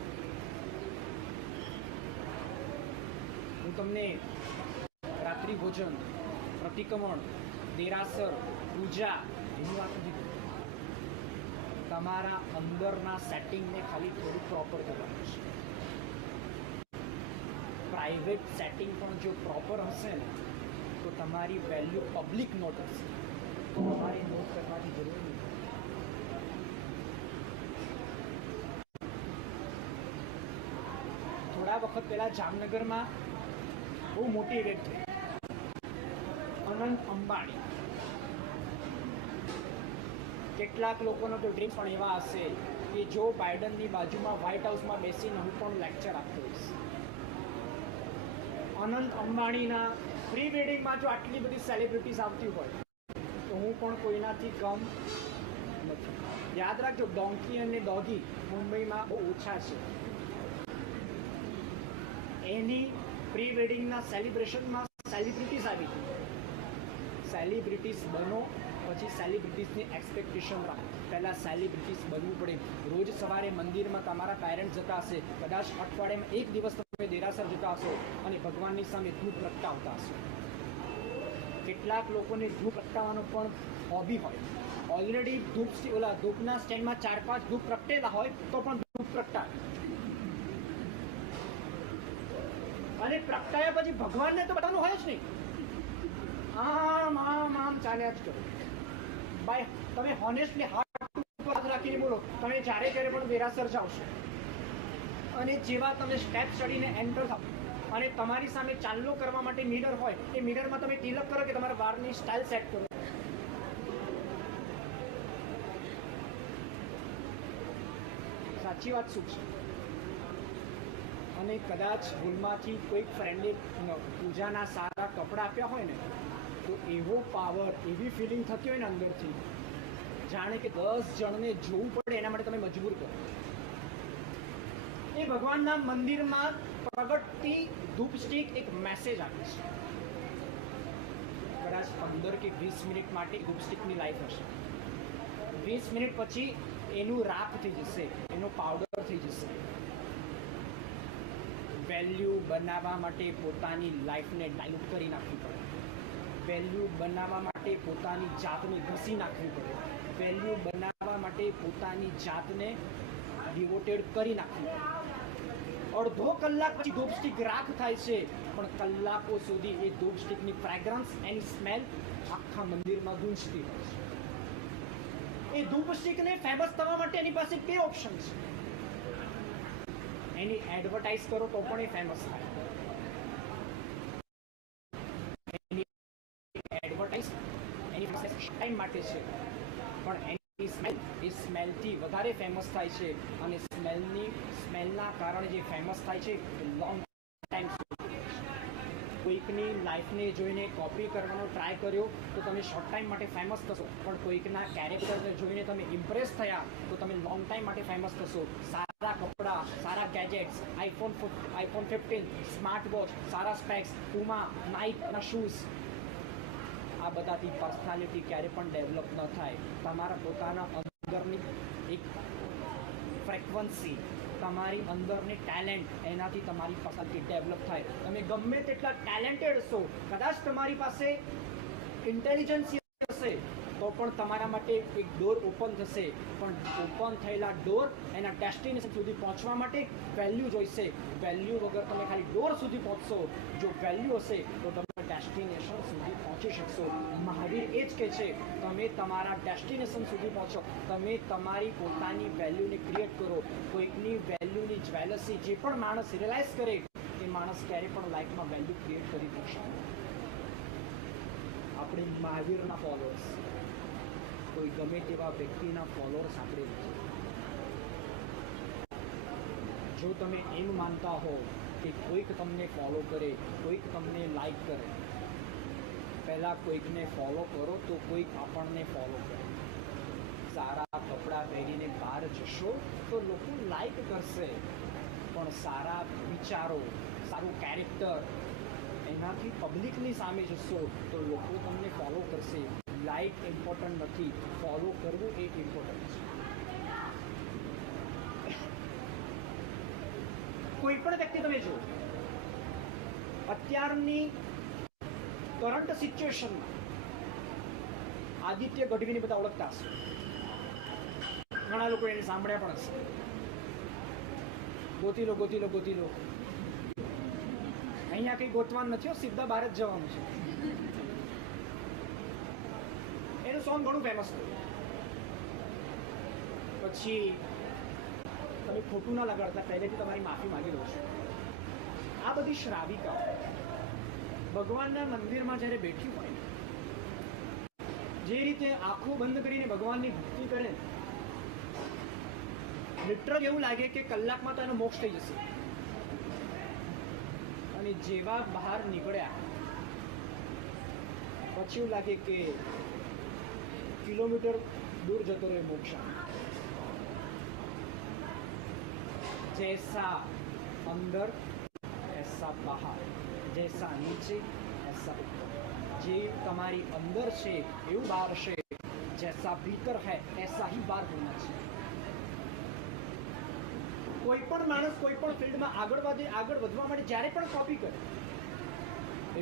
હું તમને રાત્રિ ભોજન, પ્રતિક્રમણ, દેરાસર, પૂજા એની વાત નથી કરતો. તમારા અંદરના સેટિંગને ખાલી થોડું પ્રોપર કરવાનું છે. પ્રાઇવેટ સેટિંગ પણ જો પ્રોપર હશે ને તો તમારી વેલ્યુ પબ્લિક નોટ હશે. તમારે નોટ કરવાની જરૂર નથી. થોડા વખત પહેલા જામનગરમાં બહુ મોટી ઇવેન્ટ થઈ. અનંત અંબાણી, કેટલાક લોકોનો તો ડ્રીમ પણ એવા હશે કે જો બાઇડનની બાજુમાં વ્હાઇટ હાઉસમાં બેસીને હું પણ લેક્ચર આપતો હોઈશ. અનંત અંબાણીના પ્રી વેડિંગમાં જો આટલી બધી સેલિબ્રિટીઝ આવતી હોય તો હું પણ કોઈનાથી કમ નથી. યાદ રાખજો, ડોંકી અને ડોગી મુંબઈમાં બહુ ઓછા છે. એની પ્રી વેડિંગના સેલિબ્રેશનમાં સેલિબ્રિટીઝ આવી હતી. સેલિબ્રિટીઝ બનો, પછી સેલિબ્રિટીઝની એક્સપેક્ટેશન રાખો. પહેલાં સેલિબ્રિટીઝ બનવું પડે. રોજ સવારે મંદિરમાં તમારા પેરેન્ટ્સ જતા હશે, કદાચ અઠવાડિયામાં એક દિવસ તમે દેરાસર જતા હશો અને ભગવાનની સામે ધૂપ પ્રગટાવતા હશો. કેટલાક લોકોને ધૂપ પ્રગટાવવાનો પણ હોબી હોય. ઓલરેડી ધૂપના સ્ટેન્ડમાં 4-5 ધૂપ પ્રગટેલા હોય તો પણ ધૂપ પ્રગટાવે. અને પ્રગટાયા પછી ભગવાનને તો બધાનું હોય જ નહીં. આમ આમ આમ ચાલ્યા જ કરો. ભાઈ તમે હોનેસ્ટલી હાથ રાખીને બોલો, તમે જ્યારે જ્યારે પણ દેરાસર જાઓ છો અને જેવા તમે સ્ટેપ ચડીને એન્ટર થાવ અને તમારી સામે ચાલ્લો કરવા માટે મિરર હોય, એ મિરરમાં તમે તિલક કરો કે તમારા વાળની સ્ટાઇલ સેટ કરો. સાચી વાત શું છે? અને કદાચ ભૂલમાંથી કોઈક ફ્રેન્ડે પૂજાના સારા કપડાં આપ્યા હોય ને તો એવો પાવર, એવી ફિલિંગ થતી હોય ને અંદરથી, જાણે કે 10 જણને જોવું પડે એના માટે તમે મજબૂર કરો. એ ભગવાનના મંદિરમાં પ્રગટતી ધૂપ સ્ટિક એક મેસેજ આપે છે. કદાચ 15 કે 20 મિનિટ માટે ધૂપ સ્ટિકની લાઈફ હશે. 20 મિનિટ પછી એનું રાખ થઈ જશે, એનો પાવડર થઈ જશે. વેલ્યુ બનાવવા માટે પોતાની લાઈફને ડાયલ્યુટ કરી નાખવી પડે. વેલ્યુ બનાવવા માટે પોતાની જાતને ઘસી નાખવી પડે. વેલ્યુ બનાવવા માટે પોતાની જાતને ડિવોટેડ કરી નાખવી પડે. અડધો કલાક પછી ધૂપ સ્ટિક રાખ થાય છે, પણ કલાકો સુધી એ ધૂપ સ્ટિકની ફ્રેગ્રન્સ, એની સ્મેલ આખા મંદિરમાં ગૂંજતી હોય છે. એ ધૂપ સ્ટિકને ફેમસ થવા માટે એની પાસે 2 ઓપ્શન છે. એની એડવર્ટાઇઝ કરો તો પણ એ ફેમસ થાય. એની એડવર્ટાઇઝ એની ટાઈમ માટે છે, પણ એની સ્મેલ એ સ્મેલથી વધારે ફેમસ થાય છે. અને સ્મેલના કારણે જે ફેમસ થાય છે એ લોંગ ટાઈમ સુધી. કોઈકની લાઈફને જોઈને કોપી કરવાનો ટ્રાય કર્યો તો તમે શોર્ટ ટાઈમ માટે ફેમસ થશો, પણ કોઈકના કેરેક્ટરને જોઈને તમે ઇમ્પ્રેસ થયા તો તમે લોંગ ટાઈમ માટે ફેમસ થશો. સારા કપડાં, સારા ગેજેટ્સ, આઈફોન 15, સ્માર્ટ વોચ, સારા સ્પેક્સ, પુમા, નાઇકના શૂઝ, આ બધાથી પર્સનાલિટી ક્યારે પણ ડેવલપ ન થાય. તમારા પોતાના અંદરની એક ફ્રેક્વન્સી, તમારી અંદરની ટેલેન્ટ, એનાથી તમારી પર્સનાલિટી ડેવલપ થાય. તમે ગમે તેટલા ટેલેન્ટેડ હશો, કદાચ તમારી પાસે ઇન્ટેલિજન્સ હશે તો પણ તમારા માટે એક ડોર ઓપન થશે, પણ ઓપન થયેલા ડોર એના ડેસ્ટિનેશન સુધી પહોંચવા માટે વેલ્યુ જોઈશે. વેલ્યુ વગર તમે ખાલી ડોર સુધી પહોંચશો. જો વેલ્યુ હશે તો તમે ડેસ્ટિનેશન સુધી પહોંચી શકશો. મહાવીર એ જ કહે છે, તમે તમારા ડેસ્ટિનેશન સુધી પહોંચો. તમે તમારી પોતાની વેલ્યુને ક્રિએટ કરો. કોઈકની વેલ્યુની જ્વેલસી જે પણ માણસ રિયલાઇઝ કરે એ માણસ ક્યારે પણ લાઈફમાં વેલ્યુ ક્રિએટ કરી શકશે. આપણે મહાવીરના ફોલોઅર્સ, કોઈ ગમે તેવા વ્યક્તિના ફોલોઅર્સ આપણે નથી. જો તમે એમ માનતા હો કે કોઈક તમને ફોલો કરે, કોઈક તમને લાઈક કરે, પહેલાં કોઈકને ફોલો કરો તો કોઈક આપણને ફોલો કરે. સારા કપડાં પહેરીને બહાર જશો તો લોકો લાઈક કરશે, પણ સારા વિચારો, સારું કેરેક્ટર, એનાથી પબ્લિકની સામે જશો તો લોકો તમને ફોલો કરશે. લાઈક ઇમ્પોર્ટન્ટ નથી, ફોલો કરવું એ ઇમ્પોર્ટન્ટ છે. કોઈ પણ વ્યક્તિ તમે જુઓ, અત્યારની કરંટ સિચ્યુએશનમાં આદિત્ય ગઢવીને બધા ઓળખતા હશે, ઘણા લોકો એને સાંભળ્યા પણ હશે. ગોતી લો ગોતી લો ગોતી લો. અહીંયા કંઈ ગોતવાનું નથી, સીધા બહાર જ જવાનું છે. એનું સોંગ ઘણું ફેમસ થયું. પછી તમે ખોટું ના લગાડતા, પહેલેથી તમારી માફી માંગી લો છો. આ બધી શ્રાવિકાઓ ભગવાનના મંદિરમાં જ્યારે બેઠી હોય, જે રીતે આંખો બંધ કરીને ભગવાનની ભક્તિ કરે, લિટરલ એવું લાગે કે કલાકમાં તો એનો મોક્ષ થઈ જશે. અને જેવા બહાર નીકળ્યા પછી એવું લાગે કે કિલોમીટર દૂર જતો રહે મોક્ષ. जैसा अंदर ऐसा बाहर, जैसा नीचे ऐसा ऊपर. જે તમારી અંદર છે એવું બહાર છે, જૈસા ભીતર है ऐसा ही बाहर होना છે. કોઈ પણ માણસ કોઈ પણ ફિલ્ડમાં આગળ વધવા માટે જ્યારે પણ કોપી કરે,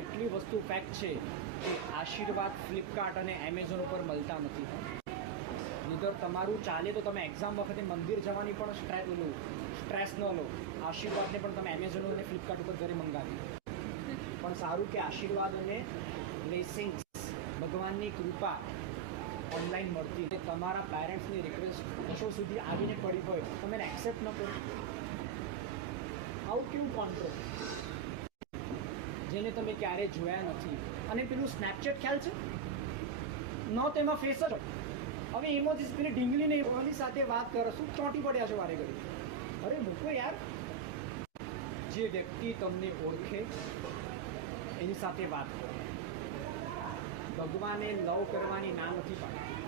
એટલી વસ્તુ ફેક્ટ છે કે આશીર્વાદ ફ્લિપકાર્ટ અને એમેઝોન ઉપર મળતા નથી. નહીંતર તમારું ચાલે તો તમે એક્ઝામ વખતે મંદિર જવાની પણ સ્ટ્રેસ ન લો. આશીર્વાદને પણ તમે એમેઝોન અને ફ્લિપકાર્ટ ઉપર ઘરે મંગાવી. પણ સારું કે આશીર્વાદ અને બ્લેસિંગ્સ, ભગવાનની કૃપા ઓનલાઈન મળતી, તમારા પેરેન્ટ્સની રિક્વેસ્ટ વર્ષો સુધી આવીને પડી હોય, તમે એને એક્સેપ્ટ ન કરો. આવું કેવું કોન્ટ્રોલ જેને તમે ક્યારેય જોયા નથી. અને પેલું સ્નેપચેટ ખ્યાલ છે ન, તેમાં ફેસ જ હવે ઇમોજીસ પેલી ઢીંગલીને એની સાથે વાત કરો, શું ચોંટી પડ્યા છો વારે ઘડી. અરે મૂકો યાર. જે વ્યક્તિ તમને ઓળખે એની સાથે વાત કરો. ભગવાને લવ કરવાની ના નથી પાડી.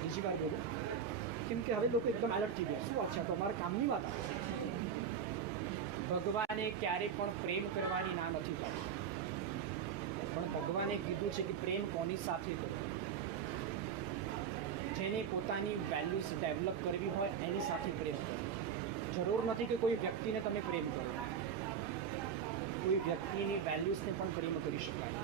બીજી વાર બોલો, કેમ કે હવે લોકો એકદમ એલર્ટ થઈ ગયા. શું વાત છે, તો અમારા કામની વાત આવે. ભગવાને ક્યારેય પણ પ્રેમ કરવાની ના નથી પાડી, પણ ભગવાને કીધું છે કે પ્રેમ કોની સાથે કરો. જેને પોતાની વેલ્યુઝ ડેવલપ કરવી હોય એની સાથે પ્રેમ કરો. જરૂર નથી કે કોઈ વ્યક્તિને તમે પ્રેમ કરો. કોઈ વ્યક્તિની વેલ્યુઝને પણ પ્રેમ કરી શકાય,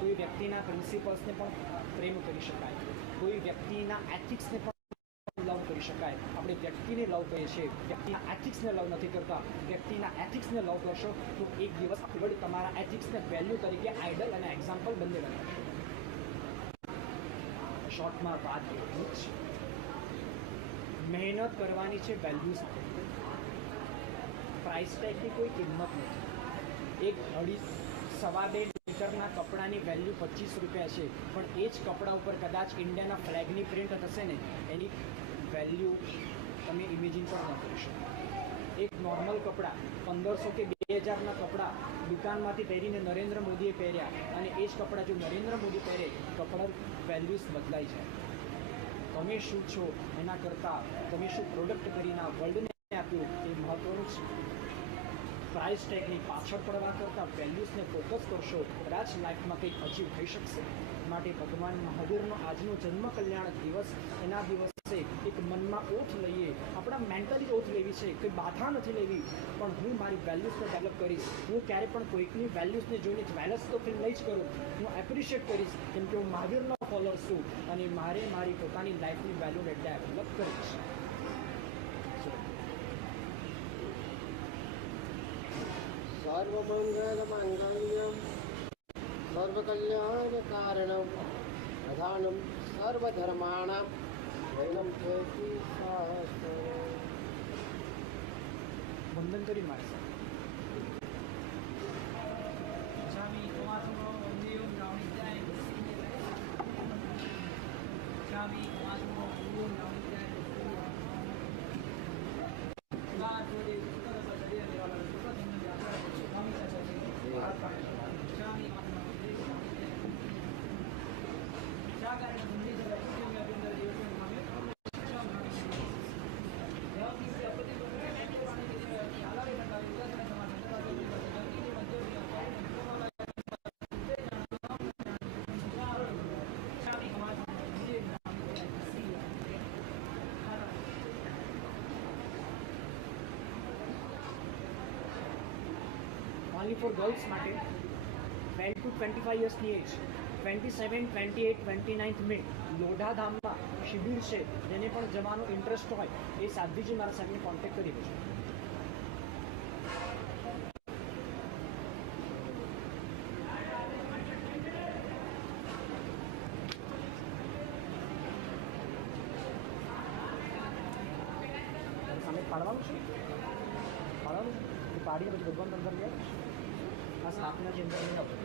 કોઈ વ્યક્તિના પ્રિન્સિપલ્સને પણ પ્રેમ કરી શકાય, કોઈ વ્યક્તિના એથિક્સને પણ લવ કરી શકાય. આપણે વ્યક્તિને લવ કરીએ છીએ, વ્યક્તિના એથિક્સને લવ નથી કરતા. વ્યક્તિના એથિક્સને લવ કરશો તો એક દિવસ આગળ તમારા એથિક્સને વેલ્યુ તરીકે આઈડલ અને એક્ઝામ્પલ બંને બનાવશો. શોર્ટમાં વાત એટલું જ છે, મહેનત કરવાની છે વેલ્યુઝ. પ્રાઇસ ટેગની કોઈ કિંમત નથી. એક 2.5 મીટરના કપડાની વેલ્યુ 25 રૂપિયા છે, પણ એ જ કપડા ઉપર કદાચ ઇન્ડિયાના ફ્લેગની પ્રિન્ટ થશે ને, એની વેલ્યુ તમે ઇમેજિન પણ ન કરી શકો. એક નોર્મલ કપડાં 1500 કે 2000ના કપડાં દુકાનમાંથી પહેરીને નરેન્દ્ર મોદીએ પહેર્યા, અને એ જ કપડાં જો નરેન્દ્ર મોદી પહેરે, કપડા વેલ્યુઝ બદલાઈ જાય. તમે શું છો એના કરતાં તમે શું પ્રોડક્ટ કરીને વર્લ્ડને આપ્યું એ મહત્વનું છે. પ્રાઇસ ટેગની પાછળ પડવા કરતાં વેલ્યુઝને ફોકસ કરશો, કદાચ લાઈફમાં કંઈક અચીવ થઈ શકશે. માટે ભગવાન મહાવીરનો આજનો જન્મ કલ્યાણ દિવસ, એના દિવસે એક મનમાં ઓથ લઈએ. આપણા મેન્ટલી ઓથ લેવી છે, કંઈ બાધા નથી લેવી, પણ હું મારી વેલ્યુઝને ડેવલપ કરીશ. હું ક્યારે પણ કોઈકની વેલ્યુઝને જોઈને જ્વેલસ તો ફીલ નહીં જ કરું. હું એપ્રિશિએટ કરીશ, કેમ કે હું મહાવીરનો ફોલોઅર છું અને મારે મારી પોતાની લાઈફની વેલ્યુને ડેવલપ કરીશ. સર્વમંગલમાંગલ્યમ સર્વકલ્યાણકારણમ પ્રધાનમ સર્વધર્માણામ વૈનમ જયતિ શાસ્ત્રમ. વંદન કરી મારે સ્વામી તમાસનો વંદેયમ રાવણિજાય સ્વામી તમાસનો વંદેયમ રાવણિજાય સ્વામી ઓનલી ફોર ગર્લ્સ માટે 12 to 25 યર્સની એજ 27, 28, 29 મે લોઢાધામમાં શિબિર છે. જેને પણ જવાનો ઇન્ટરેસ્ટ હોય એ સાધ્વીજી મારા સાહેબને કોન્ટેક્ટ કરી દેજો. સામે પાડવાનું છે, પાડવાનું છે. પાડીને પછી ભગવાન અંદર લઈ આવશે. આ સ્થાપના જે અંદર લઈ આવશે.